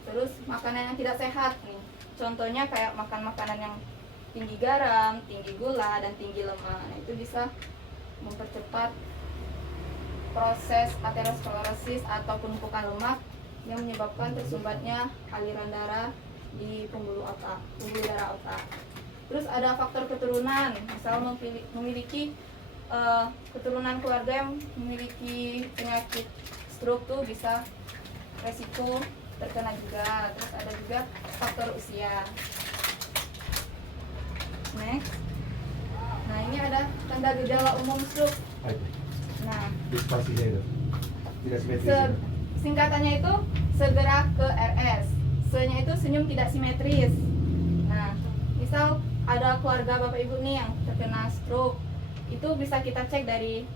Terus makanan yang tidak sehat nih, contohnya kayak makan makanan yang tinggi garam, tinggi gula, dan tinggi lemak. Nah, itu bisa mempercepat proses aterosklerosis atau penumpukan lemak yang menyebabkan tersumbatnya aliran darah di pembuluh darah otak. Terus ada faktor keturunan, misal memiliki keturunan keluarga yang memiliki penyakit stroke tuh bisa resiko terkena juga. Terus ada juga faktor usia. Next. Nah, ini ada tanda gejala umum stroke. Nah, Dispasinya itu tidak simetris. singkatannya itu segera ke RS. Se-nya itu senyum tidak simetris. Nah, misal ada keluarga Bapak Ibu nih yang terkena stroke, itu bisa kita cek dari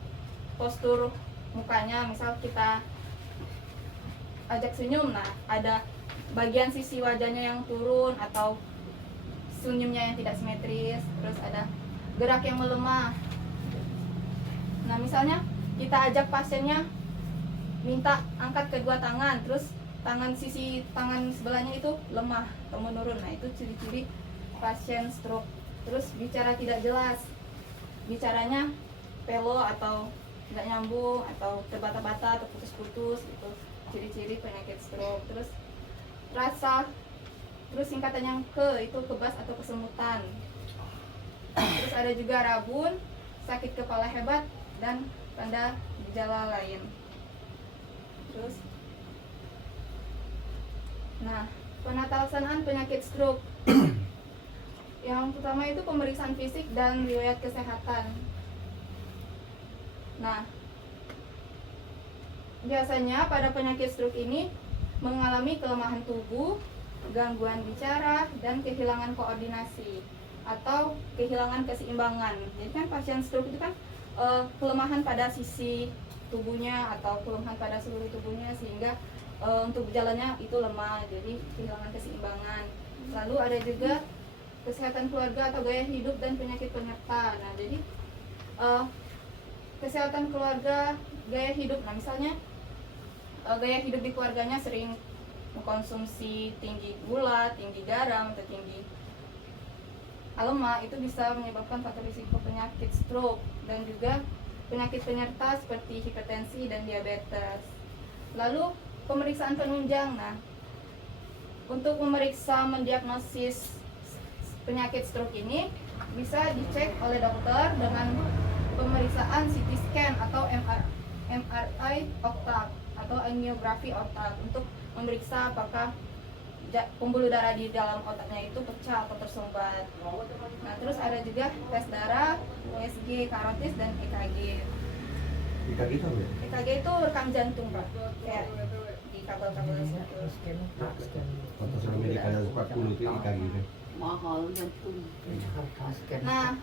postur mukanya. Misal kita ajak senyum, nah ada bagian sisi wajahnya yang turun atau senyumnya yang tidak simetris. Terus ada gerak yang melemah. Nah, misalnya kita ajak pasiennya minta angkat kedua tangan, terus sisi tangan sebelahnya itu lemah atau menurun. Nah, itu ciri-ciri pasien stroke. Terus bicara tidak jelas, bicaranya pelo atau tidak nyambung atau terbata-bata atau putus-putus, itu ciri-ciri penyakit stroke. Terus singkatan yang itu kebas atau kesemutan. Terus ada juga rabun, sakit kepala hebat, dan tanda gejala lain. Terus nah, penatalaksanaan penyakit stroke. Yang pertama itu pemeriksaan fisik dan riwayat kesehatan. Nah, biasanya pada penyakit stroke ini mengalami kelemahan tubuh, gangguan bicara, dan kehilangan koordinasi atau kehilangan keseimbangan. Jadi kan pasien stroke itu kan kelemahan pada sisi tubuhnya atau kelemahan pada seluruh tubuhnya sehingga untuk berjalannya itu lemah, jadi kehilangan keseimbangan. Lalu ada juga kesehatan keluarga atau gaya hidup dan penyakit penyerta. Nah, jadi kesehatan keluarga, gaya hidup. Nah, misalnya gaya hidup di keluarganya sering mengkonsumsi tinggi gula, tinggi garam, atau tinggi lemak, itu bisa menyebabkan faktor risiko penyakit stroke dan juga penyakit penyerta seperti hipertensi dan diabetes. Lalu pemeriksaan penunjang. Nah, untuk memeriksa mendiagnosis penyakit stroke ini bisa dicek oleh dokter dengan pemeriksaan CT scan atau MRI otak atau angiografi otak untuk memeriksa apakah pembuluh darah di dalam otaknya itu pecah atau tersumbat. Nah, terus ada juga tes darah, USG karotis dan EKG. EKG itu apa ya? EKG itu rekam jantung, Pak. Kayak di kabel-kabel situ. Waktu sudah medical 40 itu EKG itu. Mahal jantung. Nah,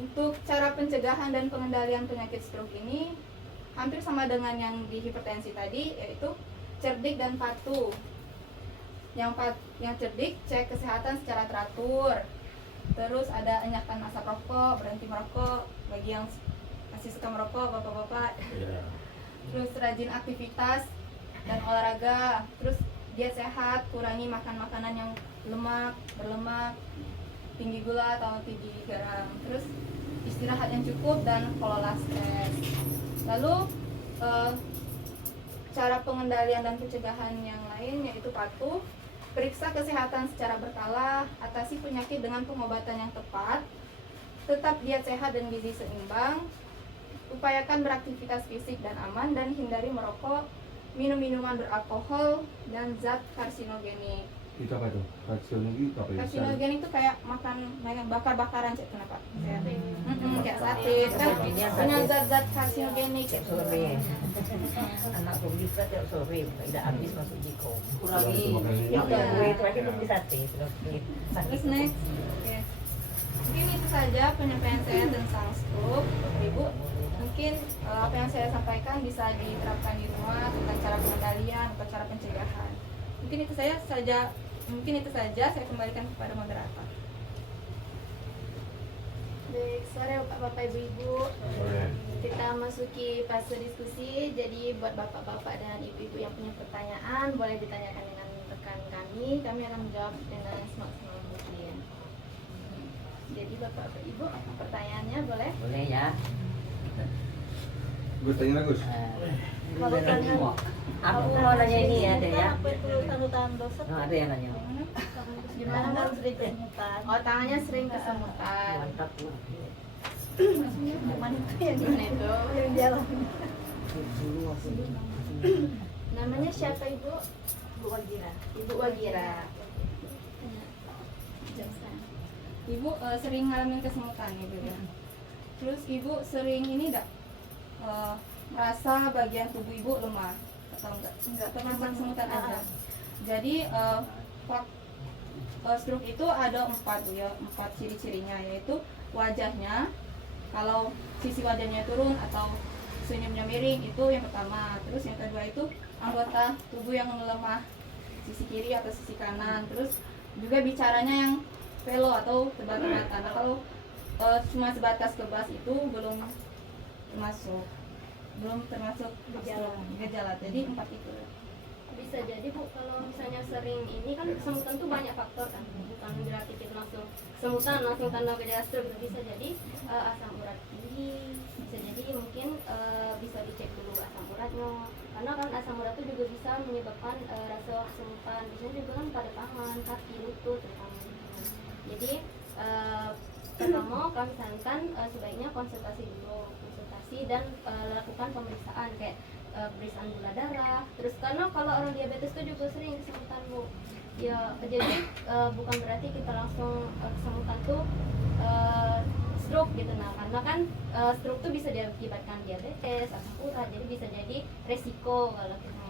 untuk cara pencegahan dan pengendalian penyakit stroke ini hampir sama dengan yang di hipertensi tadi, yaitu cerdik dan patuh. Yang cerdik cek kesehatan secara teratur. Terus ada enyahkan asap rokok, berhenti merokok bagi yang masih suka merokok, bapak-bapak. Iya. Terus rajin aktivitas dan olahraga. Terus diet sehat, kurangi makan makanan yang berlemak, tinggi gula atau tinggi garam. Terus istirahat yang cukup dan kelola stres. Lalu cara pengendalian dan pencegahan yang lain yaitu patuh, periksa kesehatan secara berkala, atasi penyakit dengan pengobatan yang tepat, tetap diet sehat dan gizi seimbang, upayakan beraktivitas fisik dan aman, dan hindari merokok, minum minuman beralkohol, dan zat karsinogenik. Itu apa itu? Karsinogenik itu apa ya? Karsinogenik itu kayak makan bakar-bakaran, cek kenapa? Kayak sate, kan punya zat-zat karsinogenik. Cek sore. Anakku bisa cek sore, tidak habis masuk jiko. Kurangi. Yang gue terakhir beli sate, terus Terus next, oke. Mungkin itu saja penyampaian saya tentang stroke, Ibu. Mungkin apa yang saya sampaikan bisa diterapkan di rumah tentang cara pengendalian atau cara pencegahan. Mungkin itu saja saya kembalikan kepada moderator. Baik, sore Bapak-Bapak Ibu-Ibu. Boleh. Kita masuki fase diskusi. Jadi buat Bapak-Bapak dan Ibu-Ibu yang punya pertanyaan boleh ditanyakan dengan rekan kami. Kami akan menjawab dengan semaksimal mungkin. Jadi Bapak-Bapak Ibu, pertanyaannya boleh? boleh ya. Gue tanya Gus. Kalau tanya Aku mau nanya ini ya, ada ya. apa perlu tanda-tanda dosa? Oh, ada yang nanya. Gimana kalau sering kesemutan? Oh, tangannya sering kesemutan. Mantap. Cuman itu yang Gimana itu? yang jalan. Dulu aku. Namanya siapa Ibu? Bu Wagira. Ibu Wagira. Ibu sering ngalamin kesemutan Ibu ya. Terus Ibu sering ini enggak merasa bagian tubuh Ibu lemah atau enggak terasa kesemutan aja. Jadi stroke itu ada 4 ciri-cirinya, yaitu wajahnya, kalau sisi wajahnya turun atau senyumnya miring, itu yang pertama. Terus yang kedua itu anggota tubuh yang melemah, sisi kiri atau sisi kanan. Terus juga bicaranya yang velo atau terbata-bata. Nah, kalau cuma sebatas kebas itu belum termasuk gejala. Jadi 4 itu. Bisa jadi Bu, kalau misalnya sering ini kan kesemutan tuh banyak faktor kan, bukan berarti kita langsung kesemutan langsung tanda gejala stroke. Bisa jadi asam urat tinggi, bisa jadi mungkin bisa dicek dulu asam uratnya, karena kan asam urat itu juga bisa menyebabkan rasa kesemutan. Biasanya juga kan pada tangan, kaki, lutut terutama. Jadi pertama kami sarankan sebaiknya konsultasi dan lakukan pemeriksaan kayak pemeriksaan gula darah. Terus karena kalau orang diabetes itu juga sering kesemutan Bu. Ya, jadi bukan berarti kita langsung kesemutan tuh stroke gitu. Nah, karena kan stroke tuh bisa diakibatkan diabetes, asam urat, jadi bisa jadi resiko kalau kita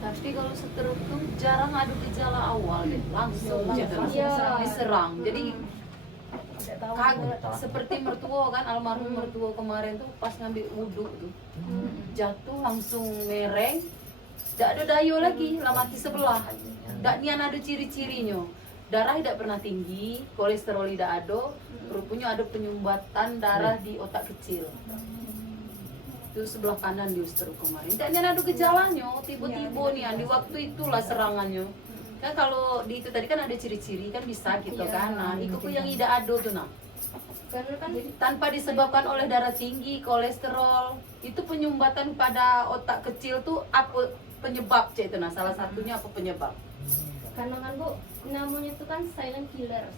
Tapi kalau stroke tuh jarang ada gejala awal deh, langsung Iya. diserang. Jadi Tidak tahu. seperti mertua kan, almarhum mertua kemarin tuh pas ngambil wudhu tuh jatuh langsung mereng, tidak ada dayo lagi, lah mati sebelah. Tidak nian ada ciri-cirinya, darah tidak pernah tinggi, kolesterol tidak ada, rupanya ada penyumbatan darah di otak kecil. Itu sebelah kanan di stroke kemarin. Tidak nian ada gejalanya, tiba-tiba nih di waktu itulah serangannya. Kan kalau di itu tadi kan ada ciri-ciri kan bisa gitu Iya. kan. Nah, itu yang tidak ada tuh nah. karena kan Jadi tanpa disebabkan oleh darah tinggi, kolesterol, itu penyumbatan pada otak kecil tuh apa penyebab itu nah, salah satunya apa penyebab? karena kan Bu, namanya itu kan silent killer,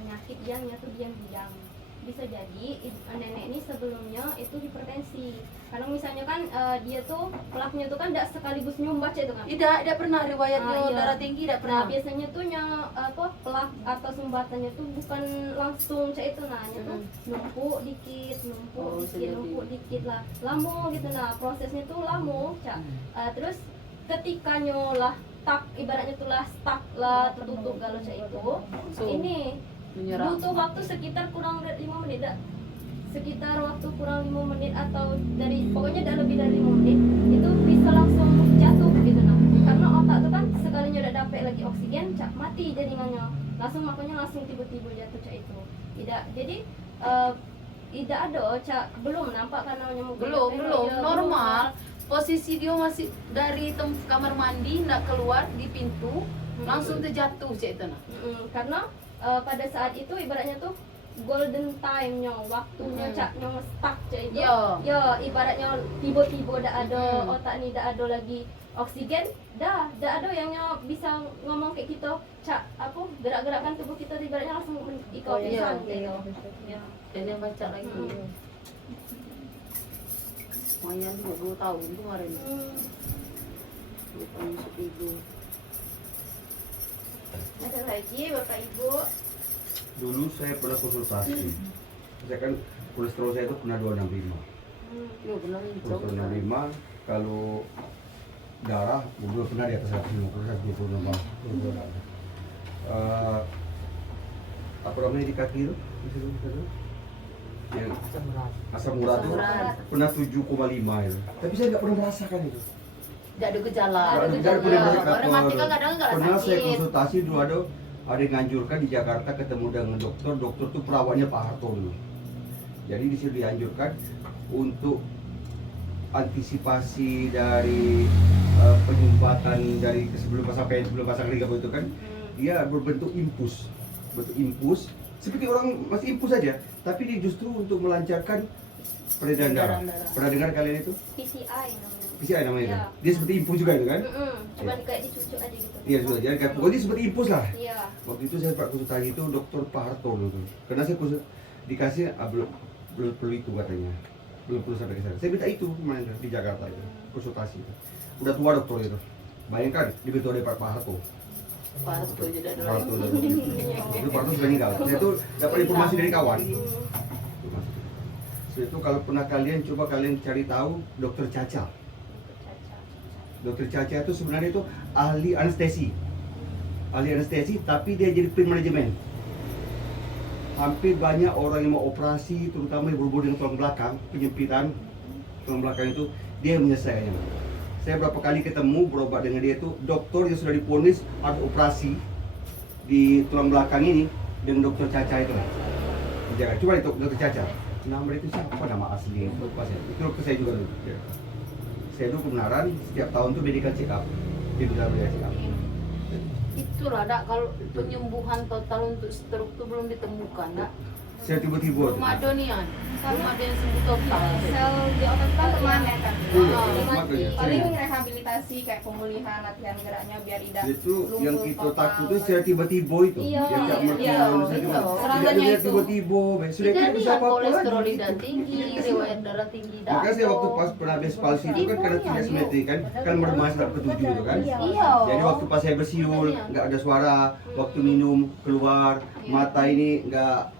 penyakit yang nyatu diam-diam. Bisa jadi nenek ini sebelumnya itu hipertensi. Karena misalnya kan dia tuh pelakunya tuh kan tidak sekaligus nyumbat itu kan. Tidak pernah riwayatnya Iya. darah tinggi, tidak Nah, pernah. biasanya tuh pelak atau sumbatannya tuh bukan langsung itu nanya tuh numpuk dikit, Oh, bisa jadi. numpuk dikit lah. Lama gitu nah, prosesnya tuh lama, Cak. Terus ketika nyolah tak ibaratnya tuh lah stuck lah tertutup kalau Cak itu. So, Ini menyerang. butuh waktu sekitar kurang dari 5 menit dah. Sekitar waktu kurang 5 menit atau pokoknya dah lebih dari 5 menit itu bisa langsung jatuh gitu nah. Karena otak tuh kan sekalinya udah dapet lagi oksigen, Cak mati jaringannya. Makanya langsung tiba-tiba jatuh Cak itu. Tidak. Jadi tidak ada Cak belum nampak karena nyamuk belum ya, normal. Posisi dia masih dari kamar mandi ndak keluar di pintu, langsung terjatuh cek itu nah. Karena pada saat itu ibaratnya tuh golden time-nya, waktunya Cak yang stuck Cak itu. Iya. Ya, ibaratnya tiba-tiba dak ada otak ni dak ada lagi oksigen, dak ada yang bisa ngomong kayak kita, Cak, apa gerak-gerakan tubuh kita ibaratnya langsung ikut iya, gitu. iya. Ya. Dan yang baca lagi. Lumayan juga 2 tahun kemarin. 2 tahun masuk ibu. Ada lagi Bapak Ibu. Dulu saya pernah konsultasi. Saya kan kolesterol saya itu pernah 265. Yo benar Kolesterol 65, kalau darah udah pernah di atas 150, 120 nomor. Apa namanya di kaki itu? Yang asam urat itu pernah 7,5 itu. Tapi saya nggak pernah merasakan itu. Tidak ada gejala. Ada Nggak gejala. pernah merasakan. Orang mati kan kadang nggak Pernah saya sakit. konsultasi dulu ada yang nganjurkan di Jakarta ketemu dengan dokter tuh perawatnya Pak Harto dulu. Jadi di situ dianjurkan untuk antisipasi dari penyumbatan dari sebelum pasang liga itu kan dia berbentuk impus, seperti orang masih impus saja, tapi dia justru untuk melancarkan peredaran darah. Pernah dengar kalian itu? PCI namanya. PCI namanya itu. Iya. Dia seperti impus juga itu kan? Cuman kayak dicucuk aja gitu. Iya sudah, jadi pokoknya seperti impus lah. Iya. Waktu itu saya konsultasi itu dokter Pak Harto dulu, karena saya dikasih belum perlu itu katanya, belum perlu sampai ke sana. Saya minta itu kemarin di Jakarta itu konsultasi itu. Udah tua dokter itu, bayangkan dibantu oleh Pak Harto. Pak Harto tidak ada Pak lagi. Harto itu Pak Harto sudah meninggal. Saya tuh dapat informasi dari kawan. Setelah itu kalau pernah coba kalian cari tahu dokter Caca. Dokter Caca itu sebenarnya itu ahli anestesi. Tapi dia jadi pain manajemen. Hampir banyak orang yang mau operasi, terutama yang berhubungan dengan tulang belakang, penyempitan tulang belakang itu, dia yang menyelesaikannya. Saya berapa kali ketemu berobat dengan dia itu, dokter yang sudah diponis harus operasi di tulang belakang ini dengan dokter Caca itu. Jangan, coba itu dokter Caca. Nama itu siapa nama asli? Lupa saya. Itu dokter saya juga dulu. Saya dulu kebenaran setiap tahun tuh medical check up. Dia bisa check up. Itulah dak kalau penyembuhan total untuk stroke itu belum ditemukan dak. Saya tiba-tiba tuh. Belum ada nih kan. Belum ada yang sembuh total. Sel di otak kan permanen kan. Iya, Paling makanya. rehabilitasi kayak pemulihan latihan geraknya biar tidak Itu yang lumpuh kita total. takut itu saya tiba-tiba itu. Iya, Yang tak iya, mertua, iya, saya iya. cuma- Serangannya tidak itu. tiba-tiba, sudah Tidak tidak bisa nih apa-apa kolesterol lagi. darah tinggi, riwayat darah tinggi. Makanya saya waktu darah. pas pernah habis palsi itu kan karena tidak simetri kan meremas tak ketujuh itu kan. Iya. Jadi waktu pas saya bersiul nggak ada suara, waktu minum keluar mata ini nggak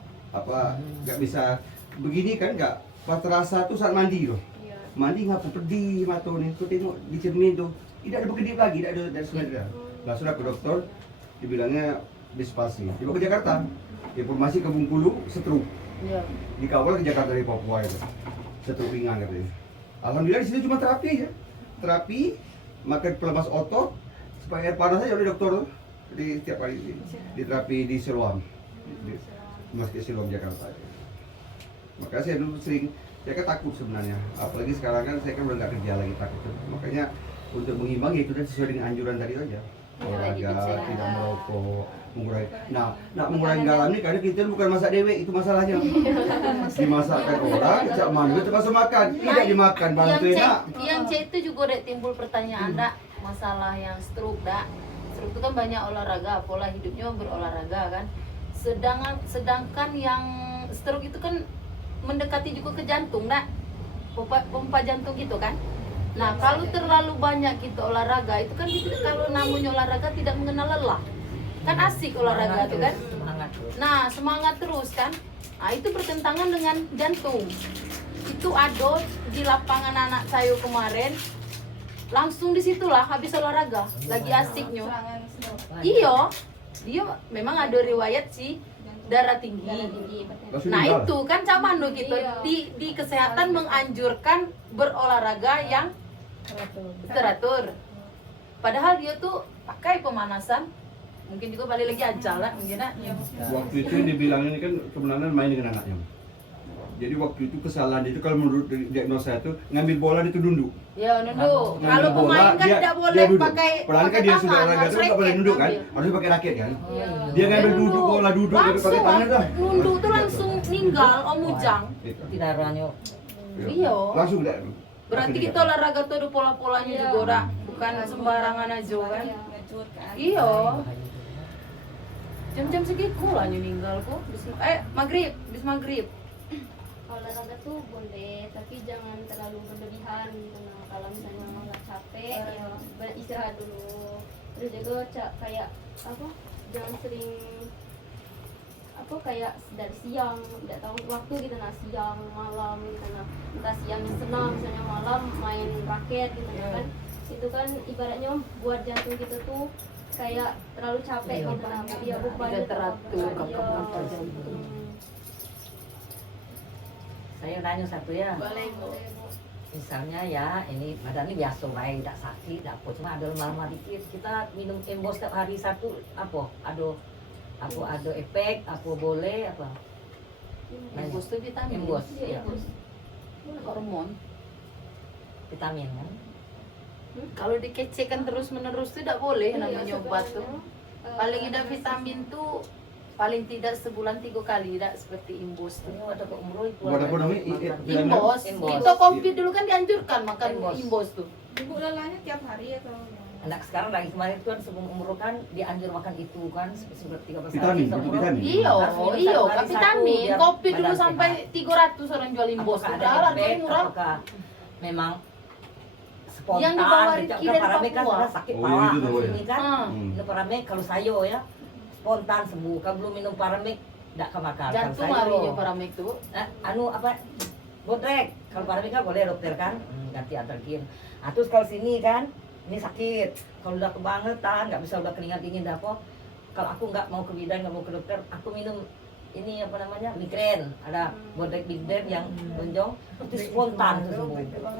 bisa begini kan nggak pas terasa tuh saat mandi loh. Iya. Mandi ngapa pedih mata nih, tuh tengok di cermin tuh tidak ada berkedip lagi, tidak ada simetri. Langsung ke dokter, dibilangnya bispalsi. Dibawa ke Jakarta, informasi ke Bengkulu, stroke. Iya. Dikawal ke Jakarta dari Papua itu, stroke ringan katanya. Alhamdulillah di sini cuma terapi ya, terapi, makan pelemas otot, supaya air panas aja oleh dokter di setiap hari di terapi di Siloam, di Rumah Sakit Siloam Jakarta. Makanya saya dulu saya kan takut sebenarnya, apalagi sekarang kan saya kan udah nggak kerja lagi takut. Makanya untuk mengimbangi itu dan sesuai dengan anjuran tadi aja, olahraga, tidak merokok, mengurangi. Nah, mengurangi garam nih karena kita bukan masak dewe, itu masalahnya. Dimasakkan orang, kecak mangga termasuk makan, tidak dimakan, bantu enak. Yang C itu juga ada timbul pertanyaan dak masalah yang stroke dak. Stroke itu kan banyak olahraga, pola hidupnya berolahraga kan. Sedangkan yang stroke itu kan mendekati juga ke jantung dak. Pompa jantung gitu kan. Nah, kalau terlalu banyak kita olahraga itu kan kalau namanya olahraga tidak mengenal lelah. Kan asik olahraga itu kan. Semangat terus. Nah, semangat terus kan. Nah, itu bertentangan dengan jantung. Itu ada di lapangan anak saya kemarin. Langsung disitulah habis olahraga, lagi asiknya. Serangan stroke. Iya, dia memang ada riwayat sih darah tinggi. Langsung Nah meninggal. itu kan caman loh gitu. Iya. Di kesehatan menganjurkan berolahraga yang teratur. Padahal dia tuh pakai pemanasan. Mungkin juga balik lagi aja lah mungkin nak. Waktu itu yang dibilang ini kan kebenaran main dengan anaknya. Jadi waktu itu kesalahan dia itu kalau menurut diagnosa itu ngambil bola itu nunduk. Ya nunduk. Ngambil Kalau bola, pemain kan dia- tidak dia boleh duduk. pakai Padahal kan dia sudah olahraga harus itu nggak boleh raket nunduk kan, ngambil. harus pakai raket kan. Iya. Dia ngambil duduk bola duduk gitu Langsung pakai tangan dah. nunduk tuh langsung ninggal Om Ujang. Gitu. Tidak ranya. Iya. Langsung dah. Berarti kita olahraga tuh ada pola-polanya juga ora. Bukan sembarangan aja kan. Ngecut kan. Iya. Jam-jam segitu lah ninggal kok. Maghrib, bis maghrib. Olahraga tuh boleh, tapi jangan terlalu berlebihan gitu. Nah, kalau misalnya nggak capek, ya beristirahat dulu. Terus juga kayak apa? Jangan sering apa kayak dari siang, tidak tahu waktu gitu, nah siang malam gitu, nah entah siangnya senang, misalnya malam main raket gitu kan. Itu kan ibaratnya buat jantung kita tuh kayak terlalu capek gitu. Nah, dia beban Tidak teratur, iya. jantung. Saya nanya satu ya. Boleh Bu. Misalnya ya, ini badan ini biasa baik, tidak sakit, tidak apa, cuma ada lemah-lemah dikit. Kita minum embos setiap hari satu, apa? Ada efek, apa boleh, apa? Embos tuh vitamin. Embos, Iya, ya. embos. Hormon. Vitamin kan? Kalau dikecekan terus-menerus tuh tidak boleh namanya obat tuh. Paling tidak vitamin tuh paling tidak sebulan 3 kali, tidak seperti imbos tuh. Ini ada ke umroh itu. Buat apa namanya? Imbos, Imbos. itu COVID dulu kan dianjurkan makan Imbos. imbos tuh. Ibu lelahnya tiap hari atau Anak sekarang lagi kemarin itu kan sebelum umroh kan dianjur makan itu kan seperti 13 Vitamin, sebelum itu umroh. vitamin. Iya, Harus minum iya, satu kali kan satu vitamin. biar COVID dulu badan sampai sehat. 300 orang jual imbos. Apakah Tuh, ada harganya efek, murah. apakah memang spontan, Yang dibawa gitu. Ricky Kalau dari Parame kan Papua. sudah sakit Oh, pala iya, itu tahu ya. ini kan. Hmm. Itu Parame kalau sayo ya spontan sembuh. Kalau belum minum Parame tidak akan makan. Jantung Kalau sayo, harinya paramek tuh. bodrek. Kalau Parame kan boleh dokter kan ganti aterkin. Terus kalau sini kan ini sakit. Kalau udah kebangetan nggak bisa udah keringat dingin dah apa. Kalau aku nggak mau ke bidan nggak mau ke dokter, aku minum ini apa namanya migren, ada bodrek migren yang lonjong itu spontan itu sembuh.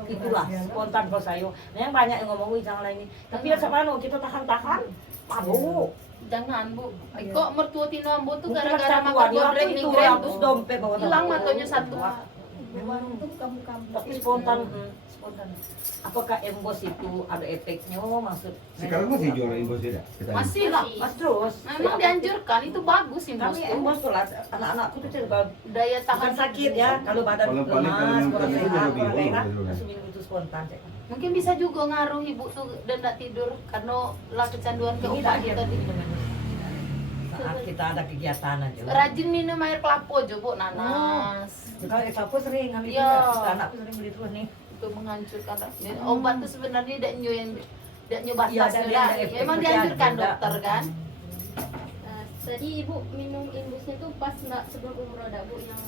Itulah spontan kalau saya. Memang banyak yang ngomong jangan lah ini. Tapi ya sama kita tahan-tahan. Pabu. Jangan Bu. Kok mertua Tino Ambo tuh Mungkin gara-gara satu makan hari bodrek itu migrain terus tuh dompet bawa hilang dompet. matanya satu. Tapi spontan spontan. Apakah embos itu ada efeknya? Maksud Sekarang masih jual embos beda? Masih lah. Mas terus. Memang dianjurkan, itu bagus sih Kami embos tuh lah, anak-anakku tuh juga Daya tahan tahan sakit ya, kalau badan Kalau paling kalau lemas, yang kurang itu sehat, lebih kurang enak, dulu kan. langsung minum itu spontan. Cek. Mungkin bisa juga ngaruh ibu tuh dan tidak tidur karena lah kecanduan ke Ini obat tak tadi. saat kita ada kegiatan aja. Rajin minum air kelapa aja bu, nanas. Kalau aku sering ambil Iya. juga, anakku sering beli terus nih. Itu menghancurkan obat tuh sebenarnya tidak nyu yang tidak nyu batas Iya, ada juga. efek Emang juga, dianjurkan ada. dokter kan. Tadi ibu minum imbusnya tuh pas nggak sebelum umroh dah bu, yang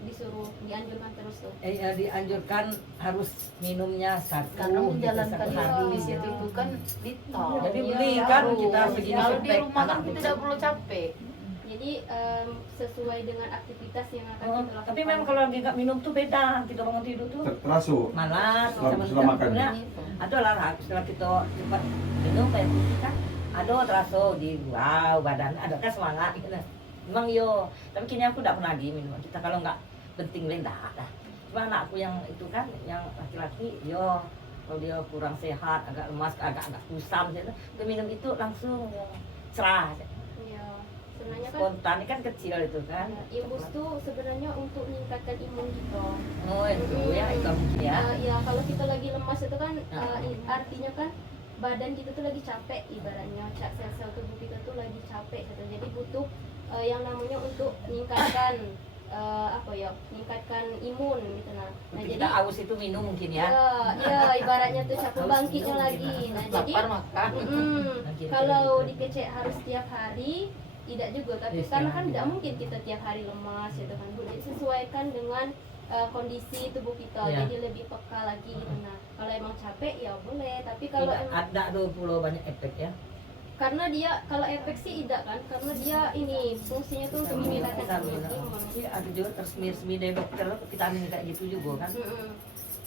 disuruh dianjurkan terus tuh. Dianjurkan harus minumnya satu Karena gitu, menjalankan satu hari. di situ itu kan ditol. Jadi beli kan kita segini Kalau di sampai rumah kan anak kita itu. tidak perlu capek. Jadi sesuai dengan aktivitas yang akan Oh, kita lakukan. tapi memang kalau lagi nggak minum tuh beda, kita bangun tidur tuh Terasuk. malas Setelah makan. ada lah setelah kita cepat minum kayak gitu kan ada terasa di wow badan ada kan semangat gitu lah. Memang yo tapi kini aku tidak pernah lagi minum kita kalau nggak penting lain dah cuma anakku yang itu kan yang laki-laki yo kalau dia kurang sehat agak lemas agak kusam gitu dia minum itu langsung cerah Iya, sebenarnya kan spontan ini kan kecil itu kan imbus tuh sebenarnya untuk meningkatkan imun kita. oh itu ya itu mungkin ya Ya kalau kita lagi lemas itu kan Ya. artinya kan badan kita tuh lagi capek ibaratnya sel-sel tubuh kita tuh lagi capek gitu. Jadi butuh yang namanya untuk meningkatkan meningkatkan imun gitu nah. Nah Mungkin jadi kita aus itu minum mungkin ya ya ibaratnya tuh capek bangkitnya lagi. Nah jadi Lapar makan. kalau dikecek harus tiap hari tidak juga tapi Yes, karena ya, kan ya. tidak mungkin kita tiap hari lemas gitu kan Bu. Jadi sesuaikan dengan kondisi tubuh kita Ya. jadi lebih peka lagi gitu. Nah kalau emang capek ya boleh tapi kalau tidak emang ada 20 banyak efek ya karena dia kalau efek sih tidak kan karena dia ini fungsinya tuh untuk meningkatkan imun. ada juga tersemir-semir dari dokter vitamin kayak gitu juga kan Mm-mm.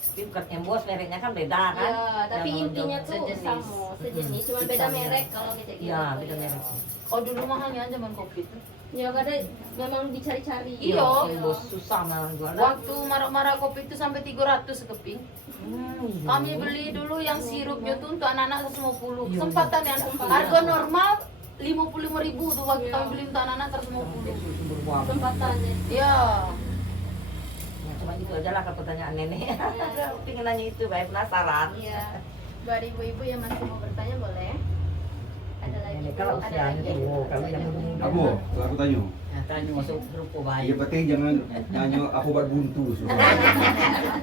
tapi bukan embos mereknya kan beda kan Ya, tapi Yang intinya untuk- tuh sejenis. sama, sejenis, cuma beda Vitamin. merek kalau kita gitu. iya beda merek Oh dulu mahalnya zaman covid. Ya kadang memang dicari-cari. Iya. embos susah malah jualan Waktu marak-marak covid itu sampai 300 sekeping. iya. Kami beli dulu yang sirupnya tuh untuk anak-anak 150. Iya, Kesempatan ya. Harga normal 55.000 tuh waktu Iya. kami beli untuk anak-anak 150. sumber uang Kesempatannya. Iya. ya, cuma itu aja lah kalau pertanyaan nenek Iya. pengen nanya itu baik penasaran Iya. Buat ibu-ibu yang masih mau bertanya boleh. Ada lagi. nenek Bu? kalau Ada usianya lagi? tuh kalau yang muda Aku, aku tanya. nah, tanya masuk grup bayi Yang penting jangan nanya aku buat buntu.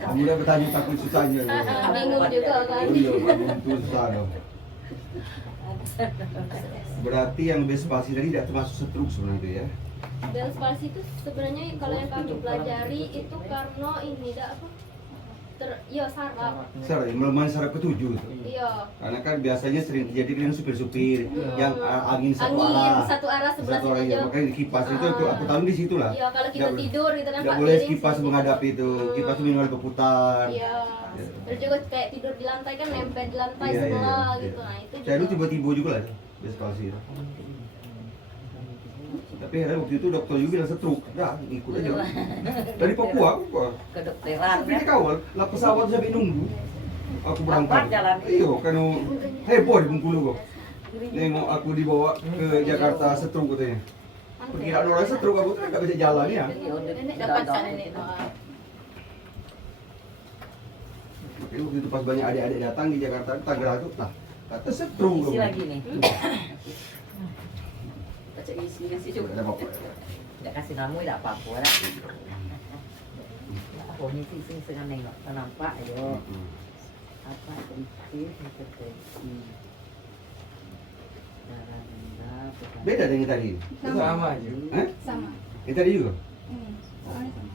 Kamu udah bertanya takut susahnya. Bingung juga kan. Iya, buat buntu susah dong. Berarti yang bespasi tadi tidak termasuk stroke sebenarnya itu ya? Bell's palsy itu sebenarnya kalau yang kami pelajari itu karena ini dah apa? Iya saraf. Saraf, melemahnya saraf ketujuh itu. Iya. Karena kan biasanya sering terjadi dengan supir-supir yang angin satu Angin arah. satu arah sebelah Satu arah sini ya, aja. makanya di kipas itu aku tahu di situ lah. Iya kalau kita Nggak- tidur gitu kan Tidak Pak boleh piring kipas sini. menghadap itu. Kipas itu minimal berputar. Iya. Terus juga kayak tidur di lantai kan nempel di lantai Iya, iya, sebelah iya. gitu. Nah itu Saya dulu juga. tiba-tiba juga lah bespasi itu. Tapi akhirnya waktu itu dokter juga bilang stroke. Dah, ikut aja. Dari Papua aku kok. kedokteran Tapi ya di kawal, lah pesawat sampai nunggu. Aku berangkat. Lambat jalan. Iya, kan heboh di Bengkulu kok. Nengok aku dibawa ke Jakarta stroke katanya. Perkiraan orang stroke aku tuh nggak bisa jalan ya. Dapat kan nenek doa. Makanya waktu itu pas banyak adik-adik datang di Jakarta, Tangerang tuh, lah kata stroke. isi lagi nih Baca isi Coba ada apa-apa. nggak kasih kamu tidak apa-apa lah komisi sing senang nengok nampak ayo apa isi hipertensi darah rendah Beda dengan yang tadi. Sama aja. Hah? Sama. Yang tadi juga? Soalnya sama.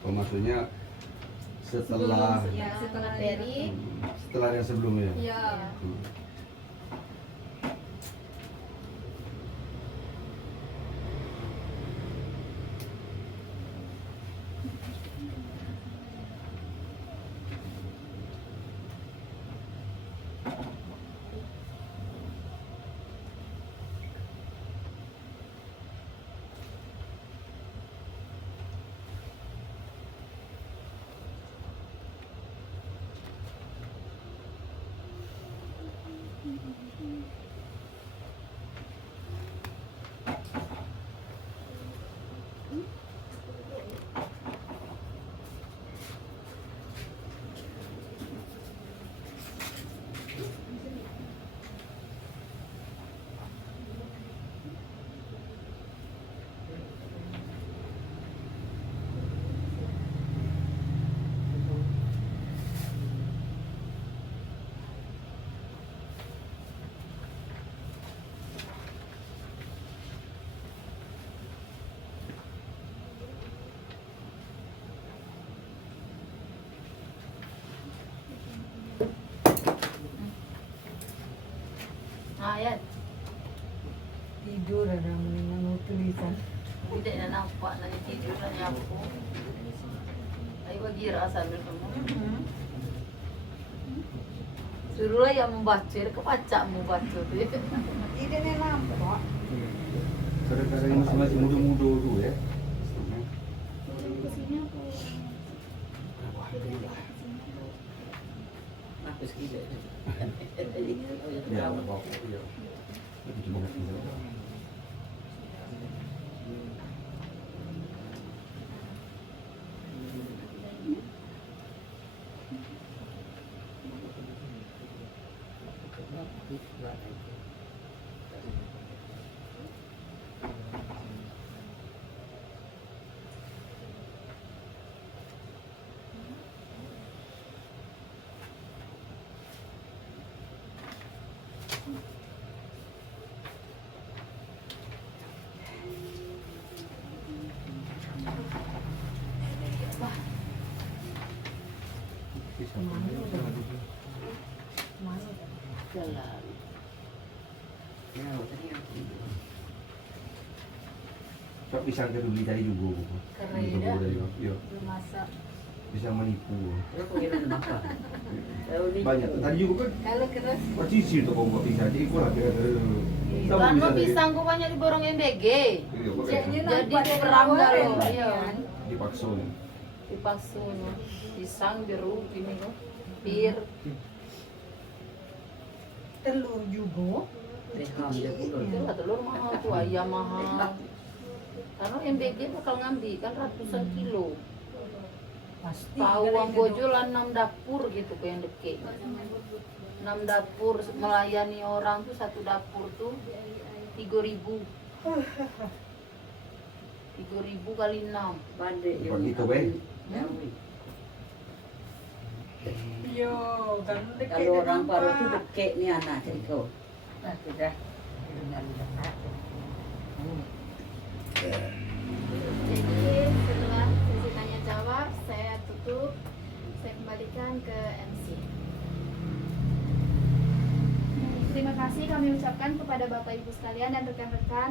Oh, maksudnya setelah Ya, setelah dari setelah yang sebelumnya. ya Hmm. Tidak nak nampak nak tidur nak nyapu. Ayo bagi rasa dulu. Suruhlah yang membaca, kebaca membaca tu. Tidak nih nampak. Kadang-kadang masih muda-muda tu ya. Turun ke sini aku. Aku sekida. Ya, apa-apa. Ya. Itu cuma tinggal. Jalan. Sok pisang ke beli tadi juga. Karena Juga tidak. dari ya. Bermasak. Bisa menipu. Banyak. Banyak. Tadi juga kan Kalau keras. percisi tuh kalau buat pisang. Jadi kurang kira-kira. Sama Karena bisa tadi. pisang ku banyak diborong MBG. Iya, kok Jadi kayak Jadi nampak berambah keren, loh. Iya. dipaksa nih. Dipaksunya. Pisang jeruk ini loh. Bir. telur juga. Itulah telur mahal tuh, ayam mahal. Karena MBG bakal ngambil kan ratusan kilo. Pasti. Pawang bojolan 6 dapur gitu ke yang deket. 6 dapur melayani orang tuh, satu dapur tuh 3.000. 3.000 kali 6. Buat itu, Be. Yo, kan Kalau orang baru tuh deket nih anak cerita. Nah, sudah. Jadi setelah sesi tanya jawab, saya tutup. Saya kembalikan ke MC. Terima kasih kami ucapkan kepada Bapak Ibu sekalian dan rekan-rekan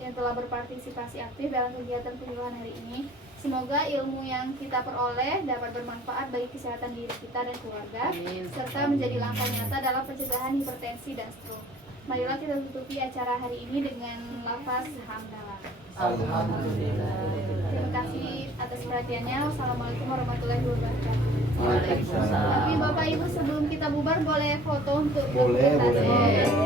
yang telah berpartisipasi aktif dalam kegiatan penyuluhan hari ini. Semoga ilmu yang kita peroleh dapat bermanfaat bagi kesehatan diri kita dan keluarga, Amin. serta menjadi langkah nyata dalam pencegahan hipertensi dan stroke. Marilah kita tutupi acara hari ini dengan lafaz hamdalah. Alhamdulillah. Terima kasih atas perhatiannya. Wassalamualaikum warahmatullahi wabarakatuh. Waalaikumsalam. Tapi Bapak Ibu sebelum kita bubar boleh foto untuk Boleh, dokumentasi. boleh.